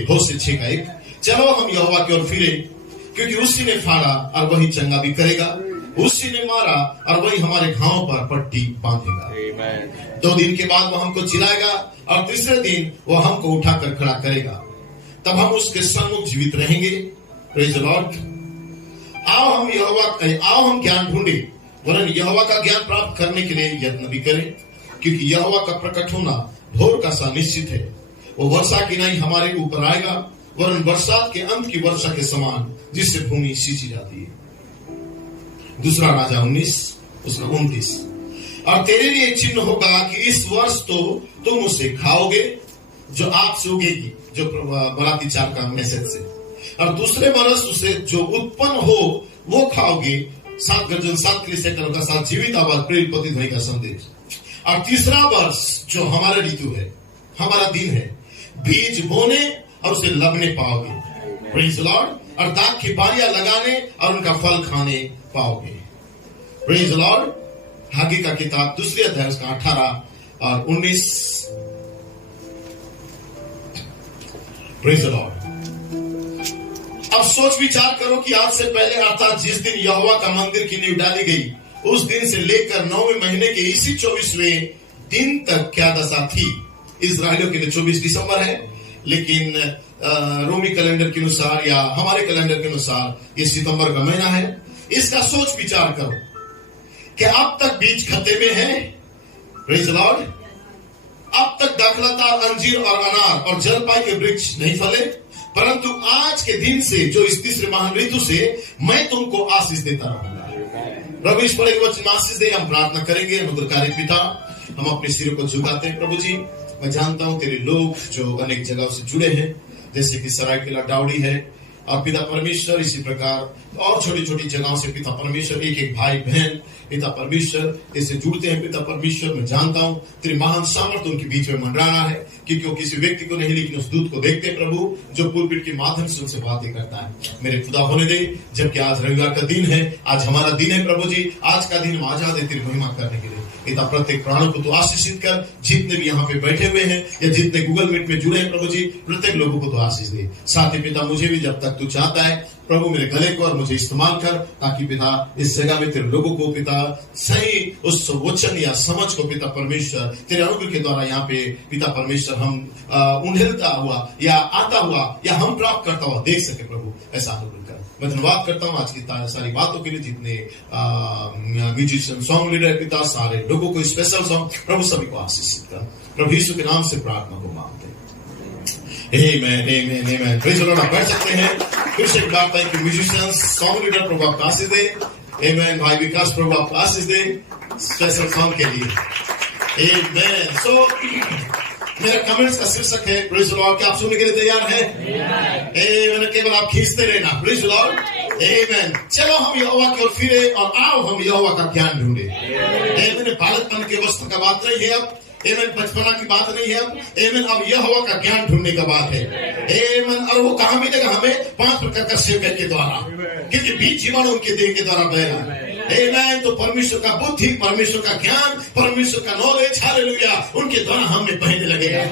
होशे 6:1, चलो हम यहोवा की ओर फिरे, क्योंकि उसी ने फाड़ा और वही चंगा भी करेगा, उसी ने मारा और वही हमारे घावों पर पट्टी बांधेगा। 2 दिन के बाद वह हमको जिलाएगा और तीसरे दिन वह हमको उठाकर खड़ा करेगा, तब हम उसके सम्मुख जीवित रहेंगे। Praise the Lord. आओ हम ज्ञान ढूंढे, वरन यहोवा का ज्ञान प्राप्त करने के लिए यत्न भी करें, क्योंकि यहोवा का प्रकट होना भोर का सा निश्चित है। वो वर्षा की नहीं हमारे ऊपर आएगा, वरन बरसात के अंत की वर्षा के समान, जिससे भूमि सींची जाती है। दूसरा राजा 19 उसका 29। और तेरे लिए चिन्ह होगा कि इस वर्ष तो तुम उसे खाओगे जो आग से उगेगी, जो बराती 4 का मैसेज से, और दूसरे वर्ष उसे जो उत्पन्न हो वो खाओगे, 7 गर्जन 7 कलीसिया का साथ जीवित आवाज प्रेरित प्रतिध्वनि का संदेश। और तीसरा वर्ष जो हमारा ऋतु है, हमारा दिन है, बीज बोने और उसे लगने पाओगे। Praise the Lord. और दाख की बारियां लगाने और उनका फल खाने पाओगे। Praise the Lord. हागे का किताब 2 अध्याय उसका 18 और 19। Praise the Lord. अब सोच विचार करो कि आज से पहले अर्थात जिस दिन यहोवा का मंदिर की नींव डाली गई, उस दिन से लेकर 9वें महीने के इसी 24वें दिन तक क्या दशा थी। इजराइलियों के लिए 24 दिसंबर है, लेकिन रोमी कैलेंडर के अनुसार या हमारे कैलेंडर के अनुसार ये सितंबर का महीना है। इसका सोच विचार करो कि अब तक बीज खत्ते में है। Praise the Lord. अब तक दाखलतार अंजीर और अनार और जलपाई के वृक्ष नहीं फले, परंतु आज के दिन से, जो इस तीसरे महान ऋतु से, मैं तुमको आशीष देता रहूंगा। प्रभु इस पढ़े वचन आशीष दे। हम प्रार्थना करेंगे। मधुरकारी पिता, हम अपने सिरों को झुकाते हैं। प्रभु जी, मैं जानता हूं तेरे लोग जो अनेक जगहों से जुड़े हैं, जैसे कि सरायकेला डावड़ी है, और पिता परमेश्वर इसी प्रकार और छोटी छोटी जगहों से पिता परमेश्वर एक एक भाई बहन पिता परमेश्वर इससे जुड़ते हैं। पिता परमेश्वर, मैं जानता हूं तेरी महान सामर्थ्य उनके बीच में मंडराना है, क्योंकि वो किसी व्यक्ति को नहीं लेकिन उस दूत को देखते हैं प्रभु, जो पुलपिट के माध्यम से उनसे बातें करता है। मेरे खुदा होने दे, जबकि आज रविवार का दिन है, आज हमारा दिन है प्रभु जी, आज का दिन हम आजाद है तेरी महिमा करने के लिए। पिता प्रत्येक प्राणों को तो आशीषित कर, जितने भी यहाँ पे बैठे हुए हैं या जितने गूगल मीट में जुड़े हैं प्रभु जी, प्रत्येक लोगों को तो आशीष दे। साथ ही पिता मुझे भी जब तक तू चाहता है प्रभु मेरे गले को और मुझे इस्तेमाल कर, ताकि पिता इस जगह में तेरे लोगों को पिता सही उस वचन या समझ को पिता परमेश्वर तेरे अनुग्रह के द्वारा यहाँ पे पिता परमेश्वर हम उंडेलता हुआ या आता हुआ या हम प्राप्त करता हुआ देख सके प्रभु, ऐसा अनुग्रह कर। मैं धन्यवाद करता हूँ आज की सारी बातों के लिए, जितने म्यूजिशियन सॉन्ग लीडर पिता, सारे लोगों को स्पेशल सॉन्ग प्रभु सभी को आशीषित कर। प्रभु यीशु के नाम से प्रार्थना को मांगते हैं। Amen, amen, amen. Praise the Lord. आप बैठ सकते हैं। फिर से एक बात है कि म्यूजिशियन सॉन्ग लीडर प्रभु आपको आशीष दे। आमेन। भाई विकास प्रभु आपको आशीष दे स्पेशल सॉन्ग के लिए। आमेन। सो मेरा कमेंट्स का शीर्षक है प्रेज़ द लॉर्ड। क्या आप सुनने के लिए तैयार हैं? आमेन। केवल आप खींचते रहना। Praise the Lord. आमेन। चलो हम यहोवा की ओर फिरे और आओ हम यहोवा का ज्ञान ढूंढे। आमेन। बालकपन की अवस्था का बात नहीं है अब, एमन बचपना की बात नहीं है अब, एमन अब यहोवा का ज्ञान ढूंढने का बात है। एमन। और वो कहां मिलेगा हमें? 5 प्रकार का सेवक के द्वारा, क्योंकि बीज जीवन उनके देह के द्वारा बह रहा है। आमेन। तो परमेश्वर का बुद्धि, परमेश्वर का ज्ञान, परमेश्वर का नॉलेज, हालेलुया, उनके द्वारा हमें बहने लगेगा।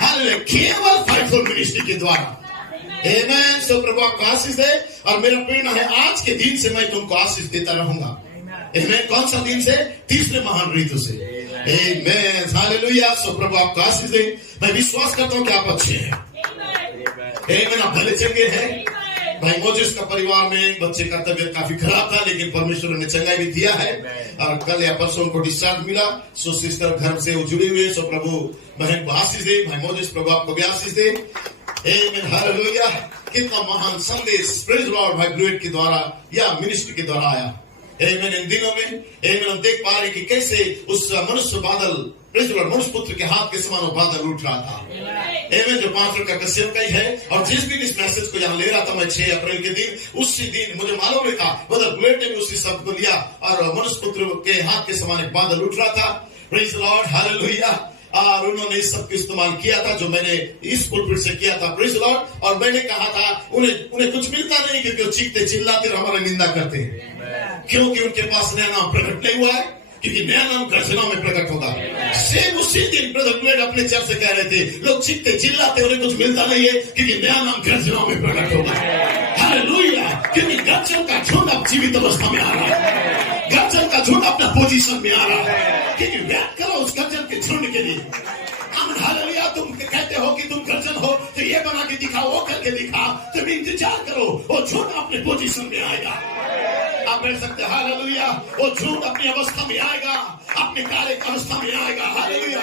हालेलुया। केवल फाइटफुल मिनिस्ट्री के द्वारा। आमेन। सो प्रभु आपको आशीष दे। और मेरा प्रेरणा है आज के दिन से मैं तुमको आशीष देता रहूंगा। आमेन। कौन सा दिन से? तीसरे महान ऋतु से। आमेन। हालेलुया। सो प्रभु आपको आशीष दे। मैं विश्वास करता हूं कि आप अच्छे हैं। आमेन। आप भले चंगे हैं। भाई मोजिस का परिवार में बच्चे का तबियत काफी खराब था, लेकिन परमेश्वर ने चंगाई भी दिया है और कल या परसों को डिस्चार्ज मिला। सो सिस्टर घर से वो जुड़े हुए। सो प्रभु बहन को आशीष दे। भाई मोजिस प्रभु आपको भी आशीष दे। आमेन। हालेलुया। कितना महान संदेश प्रेज़ द लॉर्ड भाई ब्लूइट के द्वारा या मिनिस्ट्री के द्वारा आया। आमेन। इन दिनों में आमेन हम देख पा रहे कि कैसे उस मनुष्य बादल प्रेज़ द लॉर्ड मनुष्य पुत्र के हाथ के समान वो बादल उठ रहा था। आमेन। जो 5 प्रकार का सेवक है। और जिस दिन इस मैसेज को यहाँ ले रहा था मैं 6 अप्रैल के दिन, उसी दिन मुझे मालूम नहीं था, मतलब बुलेट ने भी उसी शब्द को लिया और मनुष्य पुत्र के हाथ के समान एक बादल उठ रहा था। Praise the Lord. हालेलुया। और उन्होंने इस सब को इस्तेमाल किया था जो मैंने इस पुलपिट से किया था। Praise the Lord. और मैंने कहा था उन्हें कुछ मिलता नहीं, क्योंकि वो चीखते चिल्लाते और हमारी निंदा करते हैं, क्योंकि उनके पास नया नाम प्रकट नहीं हुआ है, क्योंकि नया नाम गर्जनाओं में प्रकट होगा। सेम उसी दिन ब्रदर ब्लेड अपने चर्च से कह रहे थे, लोग चीखते चिल्लाते उन्हें कुछ मिलता नहीं है, क्योंकि नया नाम गर्जनाओं में प्रकट होगा। हालेलुया, क्योंकि गर्जन का झुंड अब जीवित अवस्था में आ रहा है, गर्जन का झुंड अपना पोजीशन में आ रहा है, क्योंकि वेट करो उस गर्जन के झुंड के लिए। हालेलुया, तुम कहते हो कि तुम गर्जन हो तो ये बना के दिखाओ, वो करके दिखा, तुम इंतजार करो, वो झुंड अपने पोजीशन में आएगा। आप बैठ सकते हैं। हालेलुया, वो झूठ अपनी अवस्था में आएगा, अपने कार्य की अवस्था में आएगा। Hallelujah,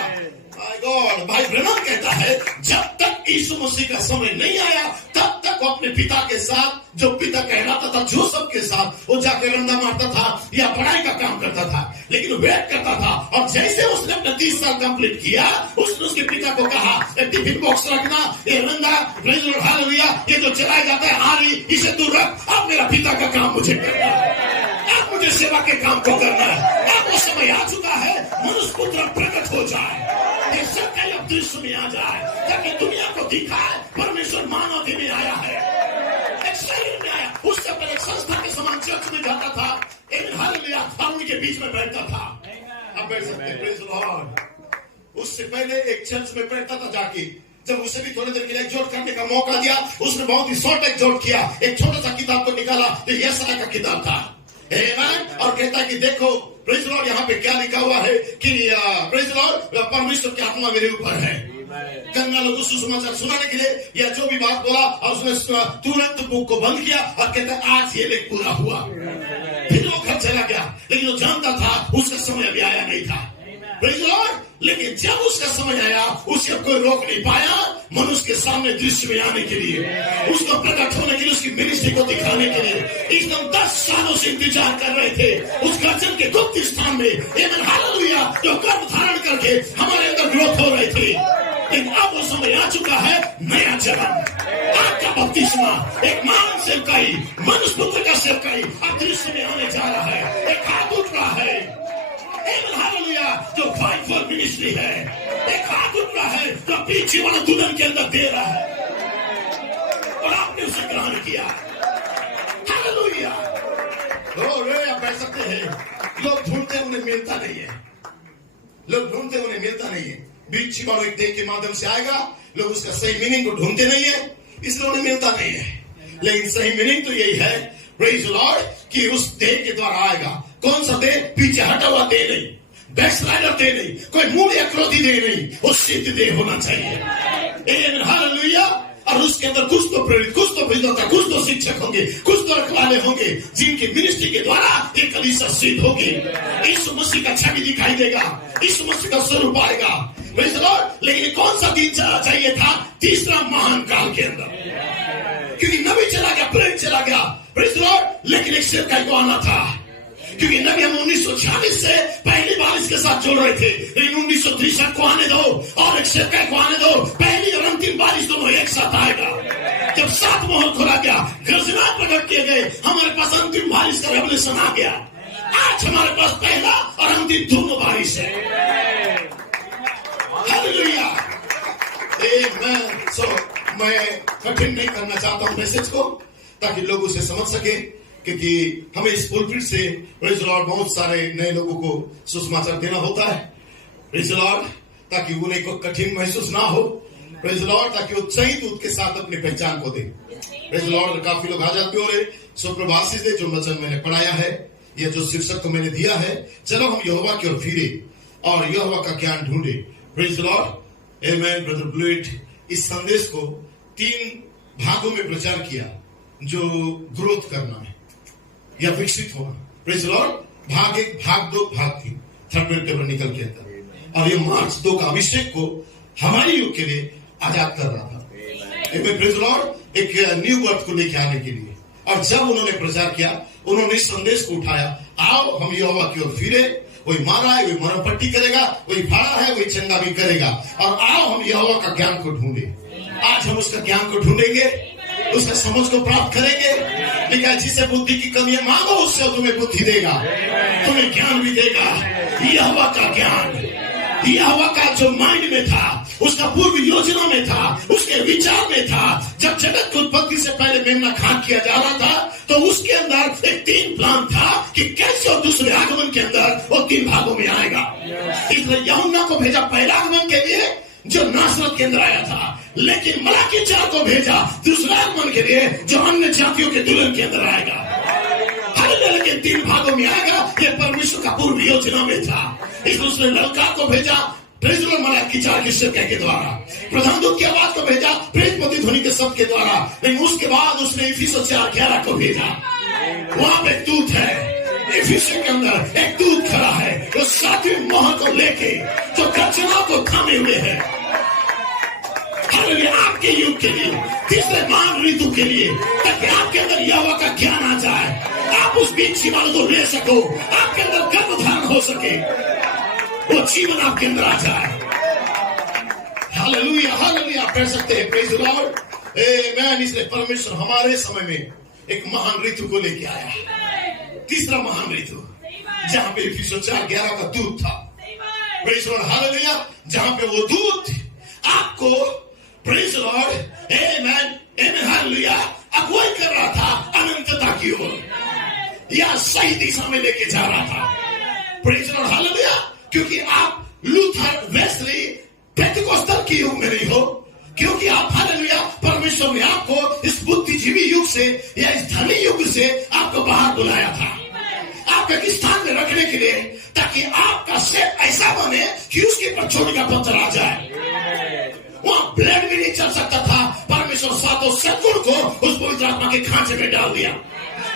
my God. भाई ब्रैनम कहता है जब तक यीशु मसीह का समय नहीं आया तब तक वो अपने पिता के साथ, जो पिता कहलाता था जोसेफ के साथ, वो जाके रंदा मारता था या पढ़ाई का काम करता था, लेकिन वेट करता था। और जैसे उसने अपना 30 साल कंप्लीट किया, उसने उसके पिता को कहा टिफिन बॉक्स रखना, ये रंदा, हालेलुया, ये जो चलाया जाता है आरी, इसे दूर रख, अब मेरा पिता का काम मुझे करना है, अब मुझे सेवा के काम को करना है। अब वो समय आ चुका है, मनुष्य पुत्र प्रकट हो जाए, ये सच्चाई अब दृश्य में आ जाए, ताकि दुनिया को दिखाए परमेश्वर मानव देह में आया है, एक शरीर में आया। उससे पहले संस्था के समान चर्च में जाता था, हालेलुया, और उनके बीच में बैठता था। अब बैठ सकते हैं, प्रेज़ द लॉर्ड। उससे पहले एक चर्च में बैठता था जाके, जब उसे भी थोड़ी देर के लिए एक्सहॉर्ट करने का मौका दिया, उसने बहुत ही शॉर्ट एक्सहॉर्ट किया, एक छोटा सा किताब को निकाला, तो यशायाह का किताब था, और कहता कि देखो प्रेज़ द लॉर्ड, यहाँ पे क्या लिखा हुआ है कि प्रेज़ द लॉर्ड, परमेश्वर की आत्मा मेरे ऊपर है, गंगा लोगों सुसमाचार सुनाने के लिए, या जो भी बात बोला, और उसने तुरंत बुक को बंद किया और कहता आज ये लेख पूरा हुआ। फिर वो घर चला गया, लेकिन वो जानता था उसका समय अभी आया नहीं था। प्रेज़ द लॉर्ड, लेकिन जब उसका समय आया, उसे कोई रोक नहीं पाया मनुष्य के सामने दृश्य में आने के लिए, उसको प्रकट होने के लिए, उसकी मिनिस्ट्री को दिखाने के लिए। एकदम 10 सालों से इंतजार कर रहे थे उस गर्जन के गुप्त स्थान में, हालेलुया, जो गर्भ धारण करके हमारे अंदर ग्रोथ हो रहे थे। लेकिन अब वो समय आ चुका है, नया जन्म, आग का बपतिस्मा, एक महान सेवकाई, मनुष्य पुत्र का सेवकाई अब दृश्य में आने जा रहा है। एक हाथ उठ रहा है, हालेलुया, जो फाइट फॉर मिनिस्ट्री है, एक हाथ उठ रहा है जो पीछे वाला दुल्हन के अंदर दे रहा है, और आपने उसे ग्रहण किया। हालेलुया, आप कह सकते हैं लोग ढूंढते उन्हें मिलता नहीं है, लोग ढूंढते उन्हें मिलता नहीं है। बीच वालों एक देह के माध्यम से आएगा, लोग उसका सही मीनिंग को ढूंढते नहीं है, इसलिए उन्हें मिलता नहीं है। लेकिन सही मीनिंग तो यही है, प्रेज़ द लॉर्ड, कि उस देह के द्वारा आएगा। कौन सा देह? पीछे हटा हुआ देह नहीं, बैकस्लाइडर देह नहीं, कोई मूड या क्रोधी देह नहीं, वो सिद्ध देह होना चाहिए। हालेलुया, और उसके अंदर कुछ तो प्रेरित, कुछ तो विद्वान, कुछ तो शिक्षक होंगे, कुछ तो रखवाले होंगे, जिनकी मिनिस्ट्री के द्वारा ये कलीसिया सिद्ध होगी। यीशु मसीह का छवि दिखाई देगा, यीशु मसीह का स्वरूप आएगा। प्रेज़ द लॉर्ड, लेकिन कौन सा दिन चला चाहिए था? तीसरा महान काल के अंदर, क्योंकि नबी चला गया, प्रेरित चला गया, प्रेज़ द लॉर्ड, लेकिन एक सेवकाई को आना था, क्योंकि नबी हम 1946 से पहली बार इसके साथ जोड़ रहे थे, लेकिन 1963 को आने दो और एक सेवकाई को आने दो, पहली और अंतिम बारिश दोनों एक साथ आएगा। जब 7 मोहर खोला गया, गर्जना प्रकट किए गए, हमारे पास अंतिम बारिश का रेवलेशन आ गया। आज हमारे पास पहला और अंतिम दोनों बारिश है। हालेलुया, आमेन। सो मैं कठिन नहीं करना चाहता हूं मैसेज को, ताकि लोग उसे समझ सके, क्योंकि हमें इस पुलपिट से प्रेज़ द लॉर्ड बहुत सारे नए लोगों को सुसमाचार देना होता है, प्रेज़ द लॉर्ड, ताकि उन्हें कोई कठिन महसूस ना हो, प्रेज़ द लॉर्ड, ताकि वो सही दूत के साथ अपनी पहचान को दे। प्रेज़ द लॉर्ड, काफी लोग आ जाते हो रहे, सुप्रभात से जो वचन मैंने पढ़ाया है, ये जो शीर्षक को मैंने दिया है, चलो हम यहोवा की ओर फिरे और यहोवा का ज्ञान ढूंढे। Praise the Lord, amen. Brother ब्लूइट इस संदेश को 3 भागों में प्रचार किया, जो ग्रोथ करना है या विकसित होना। प्रेज़ द लॉर्ड, भाग 1, भाग 2, भाग 3, थर्ड टेबल निकल के अंदर, और ये मार्च 2 का अभिषेक को हमारे युग के लिए आजाद कर रहा था। प्रेज़ द लॉर्ड, एक न्यू बर्थ को लेके आने के लिए। और जब उन्होंने प्रचार किया, उन्होंने इस संदेश को उठाया, आओ हम यहोवा की ओर फिरे, वही मारा है वही मरम पट्टी करेगा, वही फाड़ा है वही चंदा भी करेगा, और आओ हम यहोवा का ज्ञान को ढूंढे। आज हम उसका ज्ञान को ढूंढेंगे, उसका समझ को प्राप्त करेंगे। लेकिन जिसे बुद्धि की कमी है, मांगो उससे, तुम्हें बुद्धि देगा, तुम्हें ज्ञान भी देगा। यहोवा का ज्ञान, यहोवा का जो माइंड में था, उसका पूर्व योजना में था, उसके विचार में था। जब जगत की उत्पत्ति से पहले मेमना खाक किया जा रहा था तो उसके अंदर एक 3 प्लान था कि कैसे और दूसरे आगमन के अंदर वो 3 भागों में आएगा। इसलिए यूहन्ना को भेजा पहला आगमन के लिए जो नासरत के अंदर आया था, लेकिन मलाकी 4 को भेजा दूसरा आगमन के लिए जो अन्य जातियों के दुल्हन के अंदर आएगा। लेकिन 3 भागों में आएगा, ये परमेश्वर का पूर्व योजना में था। इसलिए उसने ललकार को भेजा मलाकी 4 के शिक्षा के द्वारा, प्रधान दूत की आवाज को भेजा प्रेरित ध्वनि के शब्द के द्वारा, लेकिन उसके बाद उसने इफिसियों 4:11 को भेजा। वहां पे एक दूत है, इफिसियों के अंदर एक दूत खड़ा है जो 7वीं मोहर को लेके जो गर्जना को थामे हुए है। आपके युग के लिए, तीसरे महान ऋतु के लिए, ताकि आपके अंदर यहोवा का ज्ञान आ जाए, आप उस बीच जीवन को ले सको, आपके अंदर गर्भधारण हो सके, वो जीवन आपके अंदर आ जाए। हालेलुया, हालेलुया कह सकते हैं, प्रेज़ द लॉर्ड, आमेन। इसलिए परमेश्वर हमारे समय में एक महान ऋतु को लेके आया, तीसरा महान ऋतु, जहां पे इफिसियों 4:11 का दूत था, प्रेज़ द लॉर्ड, हालेलुया, जहां पे वो दूत आपको praise the Lord, amen, amen, hallelujah, अगुवाई कर रहा था अनंतता की ओर, या सही दिशा में लेके जा रहा था, प्रेज़ द लॉर्ड, हालेलुया। क्योंकि आप लूथर, वेस्ली, पेंटेकोस्टल के युग में नहीं हो, क्योंकि आप, हालेलुया, परमेश्वर ने आपको इस बुद्धिजीवी युग से या इस धनी युग से आपको बाहर बुलाया था, आपको एक स्थान में रखने के लिए, ताकि आपका शेप ऐसा बने कि उसके ऊपर चोटी का पत्थर आ जाए। वहां ब्लेड भी नहीं चल सकता था, परमेश्वर 7 सद्गुण को उस पवित्र आत्मा के खांचे में डाल दिया।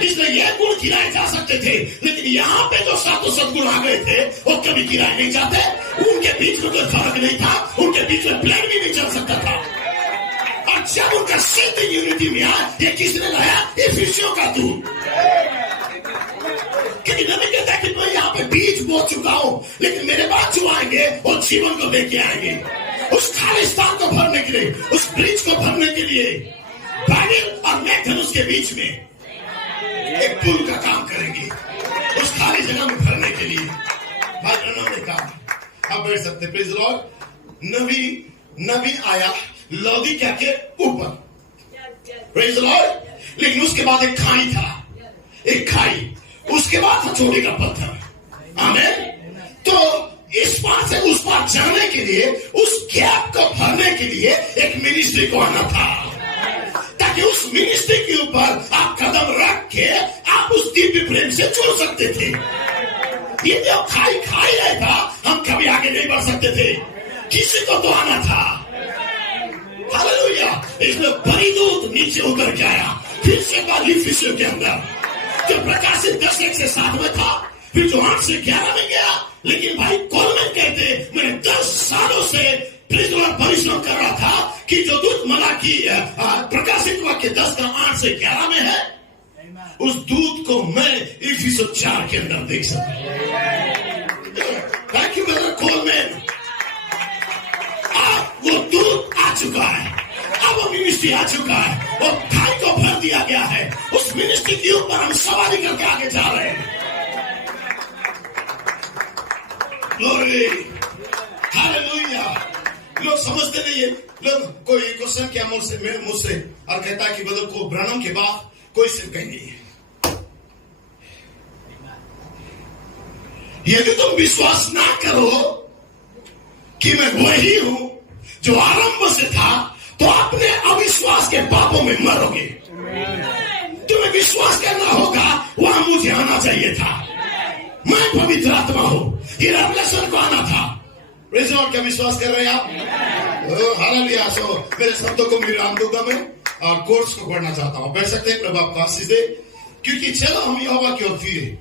इसलिए यह गुण गिराए जा सकते थे, लेकिन यहाँ पे जो 7 सद्गुण आ गए थे वो कभी गिराए नहीं जाते। उनके बीच में कोई फर्क नहीं था, उनके बीच में ब्लेड भी नहीं चल सकता था। और जब उनका सिद्ध यूनिटी में आया, ये किसने लाया? इफिसियों का दूत। क्योंकि नबी कहता है कि मैं यहाँ पे बीज बो चुका हूं, लेकिन मेरे बाद जो आएंगे वो जीवन को लेके आएंगे, उस खाली स्थान को भरने के लिए, उस ब्रिज को भरने के लिए, बाइबल और मेघधनुष के बीच में एक पुल का काम करेंगे, उस खाली जगह में भरने के लिए। भाई ब्रनम ने कहा, आप बैठ सकते, प्रेज़ द लॉर्ड। नबी आया लौदीकिया के ऊपर, प्रेज़ द लॉर्ड, लेकिन उसके बाद एक खाई था, एक खाई, उसके बाद था चोटी का पत्थर, आमेन। तो इस पार से उस पार जाने के लिए, उस गैप को भरने के लिए एक मिनिस्ट्री को आना था, ताकि उस मिनिस्ट्री के ऊपर आप कदम रख के आप उस दिव्य प्रेम से जुड़ सकते थे। ये जो खाई रहता, हम कभी आगे नहीं बढ़ सकते थे, किसी को तो आना था, हालेलुया। इसमें परिदूत नीचे उतर के आया, फिर से इफिसियों के अंदर, जो प्रकाशित 10:1 से 7 में था, फिर जो 8 से 11 में गया। लेकिन भाई कोलमैन कहते, मैंने 10 सालों से परिश्रम कर रहा था कि जो दूत मलाकी प्रकाशित वाक्य 10 का 8 से 11 में है, उस दूत को मैं इफिसियों 4 के अंदर देख सकता हूं। Thank you brother Coleman. अब वो दूत आ चुका है, अब वो मिनिस्ट्री आ चुका है, वो खाई को भर दिया गया है, उस मिनिस्ट्री के ऊपर हम सवारी करके आगे जा रहे हैं। Glory, hallelujah. लोग समझते नहीं है, लोग कोई क्वेश्चन किया मुझसे और कहता है कि बदल को ब्रनम के बाद कोई सिर्फ कहीं नहीं है। यदि तुम विश्वास ना करो कि मैं वही हूं जो आरंभ से था, तो अपने अविश्वास के पापों में मरोगे। तुम्हें विश्वास करना होगा, वहां मुझे आना चाहिए था, मैं पवित्र आत्मा हूं, ये रेवलेशन को आना था। प्रेज़ द लॉर्ड, क्या विश्वास कर रहे हैं आप? हालेलुया। सो मेरे शब्दों को मेरे आमदोगा में और कोर्स को पढ़ना चाहता हूं, बैठ सकते हैं, प्रभु आपको आशीष दे। क्योंकि चलो हम यहोवा की ओर फिरे।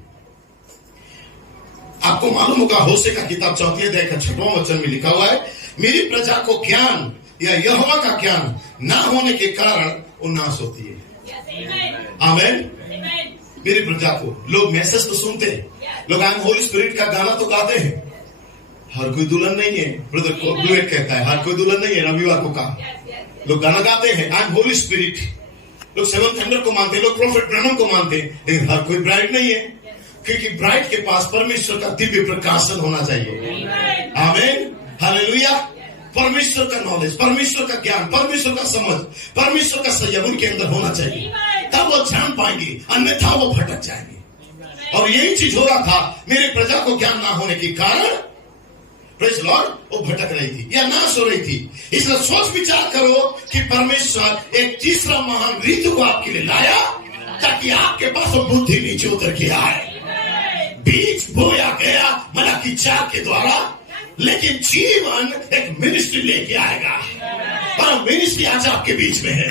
आपको मालूम होगा, होशे का किताब 4 अध्याय का 6वां वचन में लिखा हुआ है, मेरी प्रजा को ज्ञान या यहोवा का ज्ञान ना होने के कारण वो नाश होती है। आमेन। मेरी प्रजा को, लोग मैसेज तो सुनते हैं, लोग आई एम होली स्पिरिट का गाना तो गाते हैं, हर कोई दुल्हन नहीं है। ब्रदर ब्लूएट कहता है हर कोई दुल्हन नहीं है, रविवार को कहा, लोग गाना गाते हैं आई एम होली स्पिरिट, लोग सेवन थंडर को मानते हैं, लोग प्रोफेट ब्रनम को मानते हैं, लेकिन हर कोई ब्राइड नहीं है, क्योंकि ब्राइड के पास परमेश्वर का दिव्य प्रकाशन होना चाहिए। आमीन, हालेलुया। परमेश्वर का नॉलेज, परमेश्वर का ज्ञान, परमेश्वर का समझ, परमेश्वर का संयम उनके अंदर होना चाहिए, तब वो जान पाएंगे, अन्यथा वो भटक जाएंगे। और यही चीज हो रहा था, मेरे प्रजा को ज्ञान ना होने के कारण प्रेज़ लॉर्ड वो भटक रही थी या नाश हो रही थी। इसलिए सोच विचार करो कि परमेश्वर एक तीसरा महान ऋतु को आपके लिए लाया ताकि आपके पास वो बुद्धि नीचे उतर के आए। बीज बोया गया मलाकी 4 के द्वारा, लेकिन जीवन एक मिनिस्ट्री लेके आएगा और मिनिस्ट्री आज आपके बीच में है।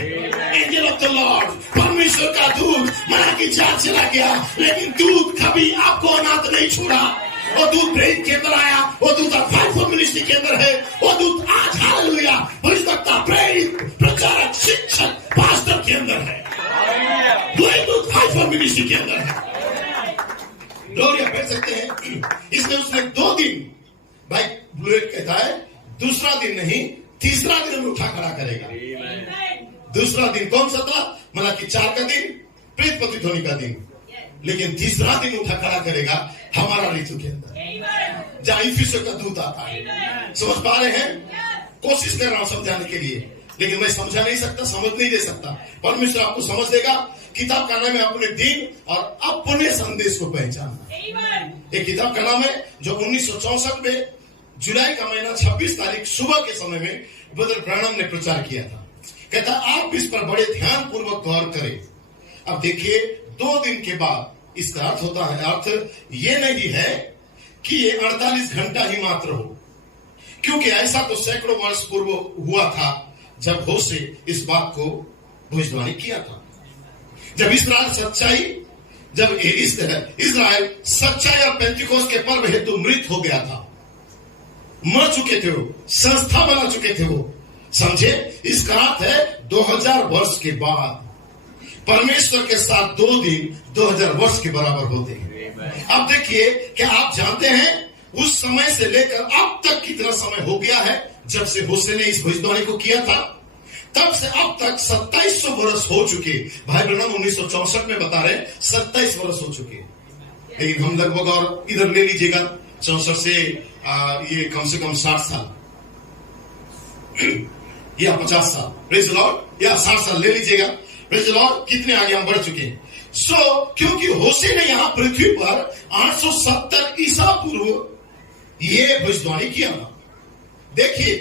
एंजल ऑफ द लॉर्ड, परमेश्वर का दूत मलाकी 4 चला गया, लेकिन दूत कभी आपको अनाथ नहीं छोड़ा। वो दूत प्रेरित के अंदर आया, वो दूत फाइव मिनिस्ट्री के अंदर है, वो दूत आज हालेलुया भविष्यवक्ता, प्रेरित, प्रचारक, शिक्षक, पास्टर के अंदर है। वही दूत फाइव मिनिस्ट्री के अंदर है। ग्लोरिया कह सकते हैं। इसलिए उसने 2 दिन, भाई ब्लूएट कहता है दूसरा दिन नहीं, तीसरा दिन हमें उठा खड़ा करेगा। दूसरा दिन कौन सा था? मलाकी 4 का दिन, प्रेरित पतित होने का दिन, लेकिन तीसरा दिन उठा खड़ा करेगा हमारा ऋतु के अंदर, जहां इफिसियों का दूत आता है। समझ पा रहे हैं? कोशिश कर रहा हूं समझाने के लिए, लेकिन मैं समझा नहीं सकता, समझ नहीं दे सकता। परमेश्वर आपको समझ देगा। किताब का नाम है अपने दिन और अपने संदेश को पहचानना। एक किताब का नाम है जो 1964 में जुलाई का महीना 26 तारीख सुबह के समय में ब्रदर ब्रैनम ने प्रचार किया था। कहता आप इस पर बड़े ध्यान पूर्वक गौर करें। अब देखिए 2 दिन के बाद इसका अर्थ होता है, अर्थ ये नहीं है कि ये 48 घंटा ही मात्र हो, क्योंकि ऐसा तो सैकड़ों वर्ष पूर्व हुआ था जब होशे इस बात को भविष्यवाणी किया था। जब इस्राएल सच्चाई और पेंतिकोस्त के पर्व हेतु मृत हो गया था, मर चुके थे वो, संस्था बना चुके थे वो, समझे? इसका अर्थ है 2000 वर्ष के बाद परमेश्वर के साथ 2 दिन 2000 वर्ष के बराबर होते हैं। अब देखिए, क्या आप जानते हैं उस समय से लेकर अब तक कितना समय हो गया है? जब से होशे ने इस भविष्यवाणी को किया था, तब से अब तक 2700 वर्ष हो चुके। भाई ब्रैनम 1964 में बता रहे 27 वर्ष हो चुके, लेकिन हम लगभग, और इधर ले लीजिएगा 64 से ये कम से कम 60 साल या 50 साल, प्रेज़ द लॉर्ड, या 60 साल ले लीजिएगा, प्रेज़ द लॉर्ड, कितने आगे हम बढ़ चुके हैं। क्योंकि होशे ने यहां पृथ्वी पर 870 ईसा पूर्व ये भविष्यवाणी किया था। देखिए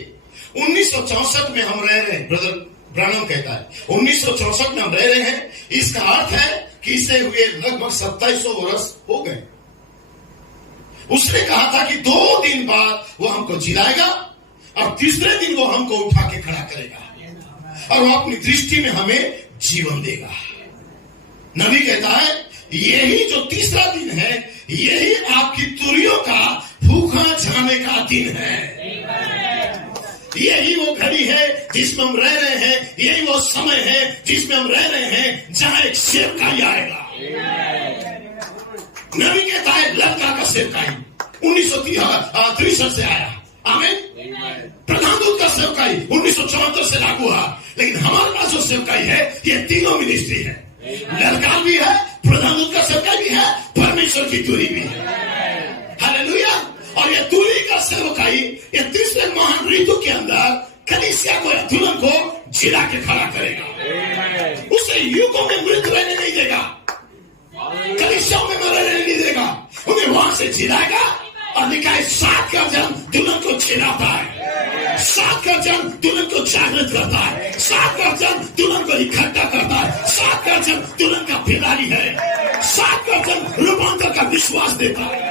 1964 में हम रह रहे हैं, ब्रदर ब्रैनम कहता है 1964 में हम रह रहे हैं। इसका अर्थ है कि इसे हुए लगभग 2700 वर्ष हो गए। उसने कहा था कि 2 दिन बाद वो हमको जिलाएगा और तीसरे दिन वो हमको उठा के खड़ा करेगा और वो अपनी दृष्टि में हमें जीवन देगा। नबी कहता है यही जो तीसरा दिन है, यही आपकी तुरियों का भूखा जाने का दिन है। यही वो घड़ी है जिसमें हम रह रहे हैं, यही वो समय है जिसमें हम रह रहे हैं जहां एक सेवकाई आएगा। नबी कहता है लंका का सेवकाई 1963 से आया, आमीन। प्रधानदूत का सेवकाई 1974 से लागू हुआ, लेकिन हमारे पास जो सेवकाई है ये तीनों मिनिस्ट्री है। ललकार भी है, प्रधानदूत का सेवकाई भी है, परमेश्वर की तुरी भी है। हालेलुया। और ये तुरी का सेवकाई ये तीसरे महान ऋतु के अंदर कलीसिया को, दुल्हन को जिला के खड़ा करेगा। उसे युगों में मृत रहने नहीं देगा, कलीसियाओं में रहने नहीं देगा, उन्हें वहां से जिलाएगा। और लिखा है 7 गर्जन दुल्हन को चिल्लाता है, 7 गर्जन दुल्हन को जागृत करता है, 7 गर्जन दुल्हन को इकट्ठा करता है, 7 गर्जन दुल्हन का खिलाड़ी है, 7 गर्जन रूपांतर का विश्वास देता है।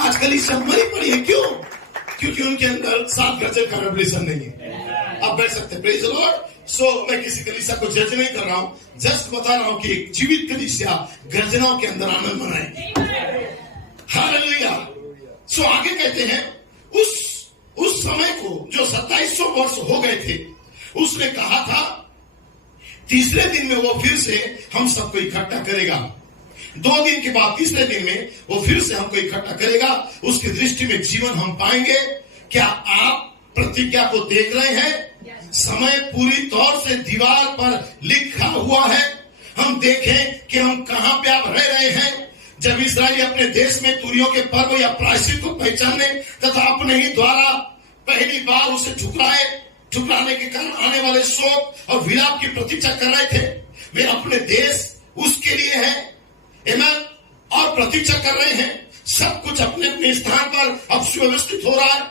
आजकल ये सब मरी पड़ी है, क्यों? क्योंकि उनके अंदर 7 गर्जन का रेवलेशन नहीं है। आप बैठ सकते हैं, प्रेज़ द लॉर्ड। मैं किसी कलीसिया को जज नहीं कर रहा हूं, जस्ट बता रहा हूं कि एक जीवित कलीसिया गर्जनाओं के अंदर आनंद मनाएगी। हालेलुया। आगे कहते हैं उस समय को जो 2700 वर्ष हो गए थे, उसने कहा था तीसरे दिन में वो फिर से हम सबको इकट्ठा करेगा। 2 दिन के बाद तीसरे दिन में वो फिर से हमको इकट्ठा करेगा, उसकी दृष्टि में जीवन हम पाएंगे। क्या आप प्रतिज्ञा को देख रहे हैं? समय पूरी तौर से दीवार पर लिखा हुआ है। हम देखें कि हम कहां पे आप रह रहे हैं। जब इस्राएली अपने देश में तुरियों के पर्व या प्रायश्चित को पहचानने तथा अपने ही द्वारा पहली बार उसे ठुकराने के कारण आने वाले शोक और विलाप की प्रतीक्षा कर रहे थे, वे अपने देश उसके लिए है आमीन और प्रतीक्षा कर रहे हैं। सब कुछ अपने अपने स्थान पर अब सुव्यवस्थित हो रहा है।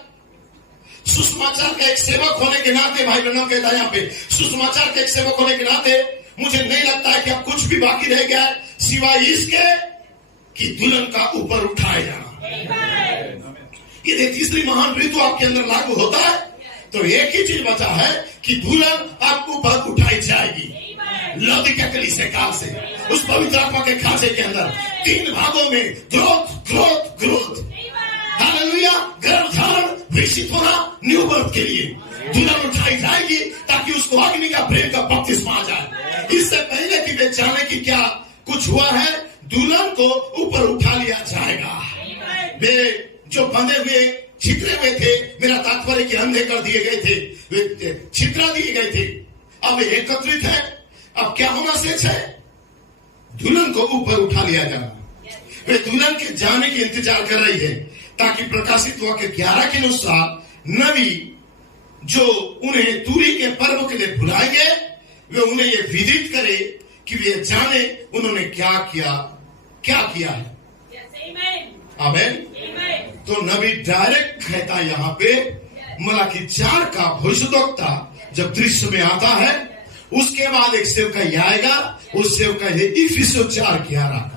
सुसमाचार का एक सेवक होने के नाते, भाई बहनों कहता है यहाँ पे, सुसमाचार का एक सेवक होने के नाते मुझे नहीं लगता है कि अब कुछ भी बाकी रह गया है सिवाय इसके कि दुल्हन का ऊपर उठाया जाना। ये तीसरी महान ऋतु आपके अंदर लागू होता है तो एक ही चीज बचा है कि दुल्हन आपको ऊपर उठाई जाएगी। लौकिक कलीसिया काल से उस पवित्र आत्मा के खांचे के अंदर 3 भागों में ग्रोथ ग्रोथ ग्रोथ, हालेलुया, गर्भधारण, विकसित होना, न्यू बर्थ के लिए दुल्हन उठाई जाएगी ताकि उसको अग्नि का प्रेम का बपतिस्मा आ जाए। इससे पहले कि वे जाने कि क्या कुछ हुआ है, दुल्हन को ऊपर उठा लिया जाएगा। वे जो बंधे हुए छितरे हुए थे, मेरा तात्पर्य कि अंधे कर दिए गए थे, वे छितरा दिए गए थे, अब वे एकत्रित है। अब क्या होना शेष है? दुल्हन को ऊपर उठा लिया जाना। वे दुल्हन के जाने की इंतजार कर रही है ताकि प्रकाशित वाक्य 11 के अनुसार नबी जो उन्हें तूरी के पर्व के लिए बुलाएंगे, वे उन्हें ये विदित करे कि वे जाने उन्होंने क्या किया है। आमीन। तो नबी डायरेक्ट कहता यहाँ पे मलाकी 4 का भविष्यद्वक्ता जब दृश्य में आता है, उसके बाद एक सेवका आएगा, उस सेवका है इफिसो 4:11 का।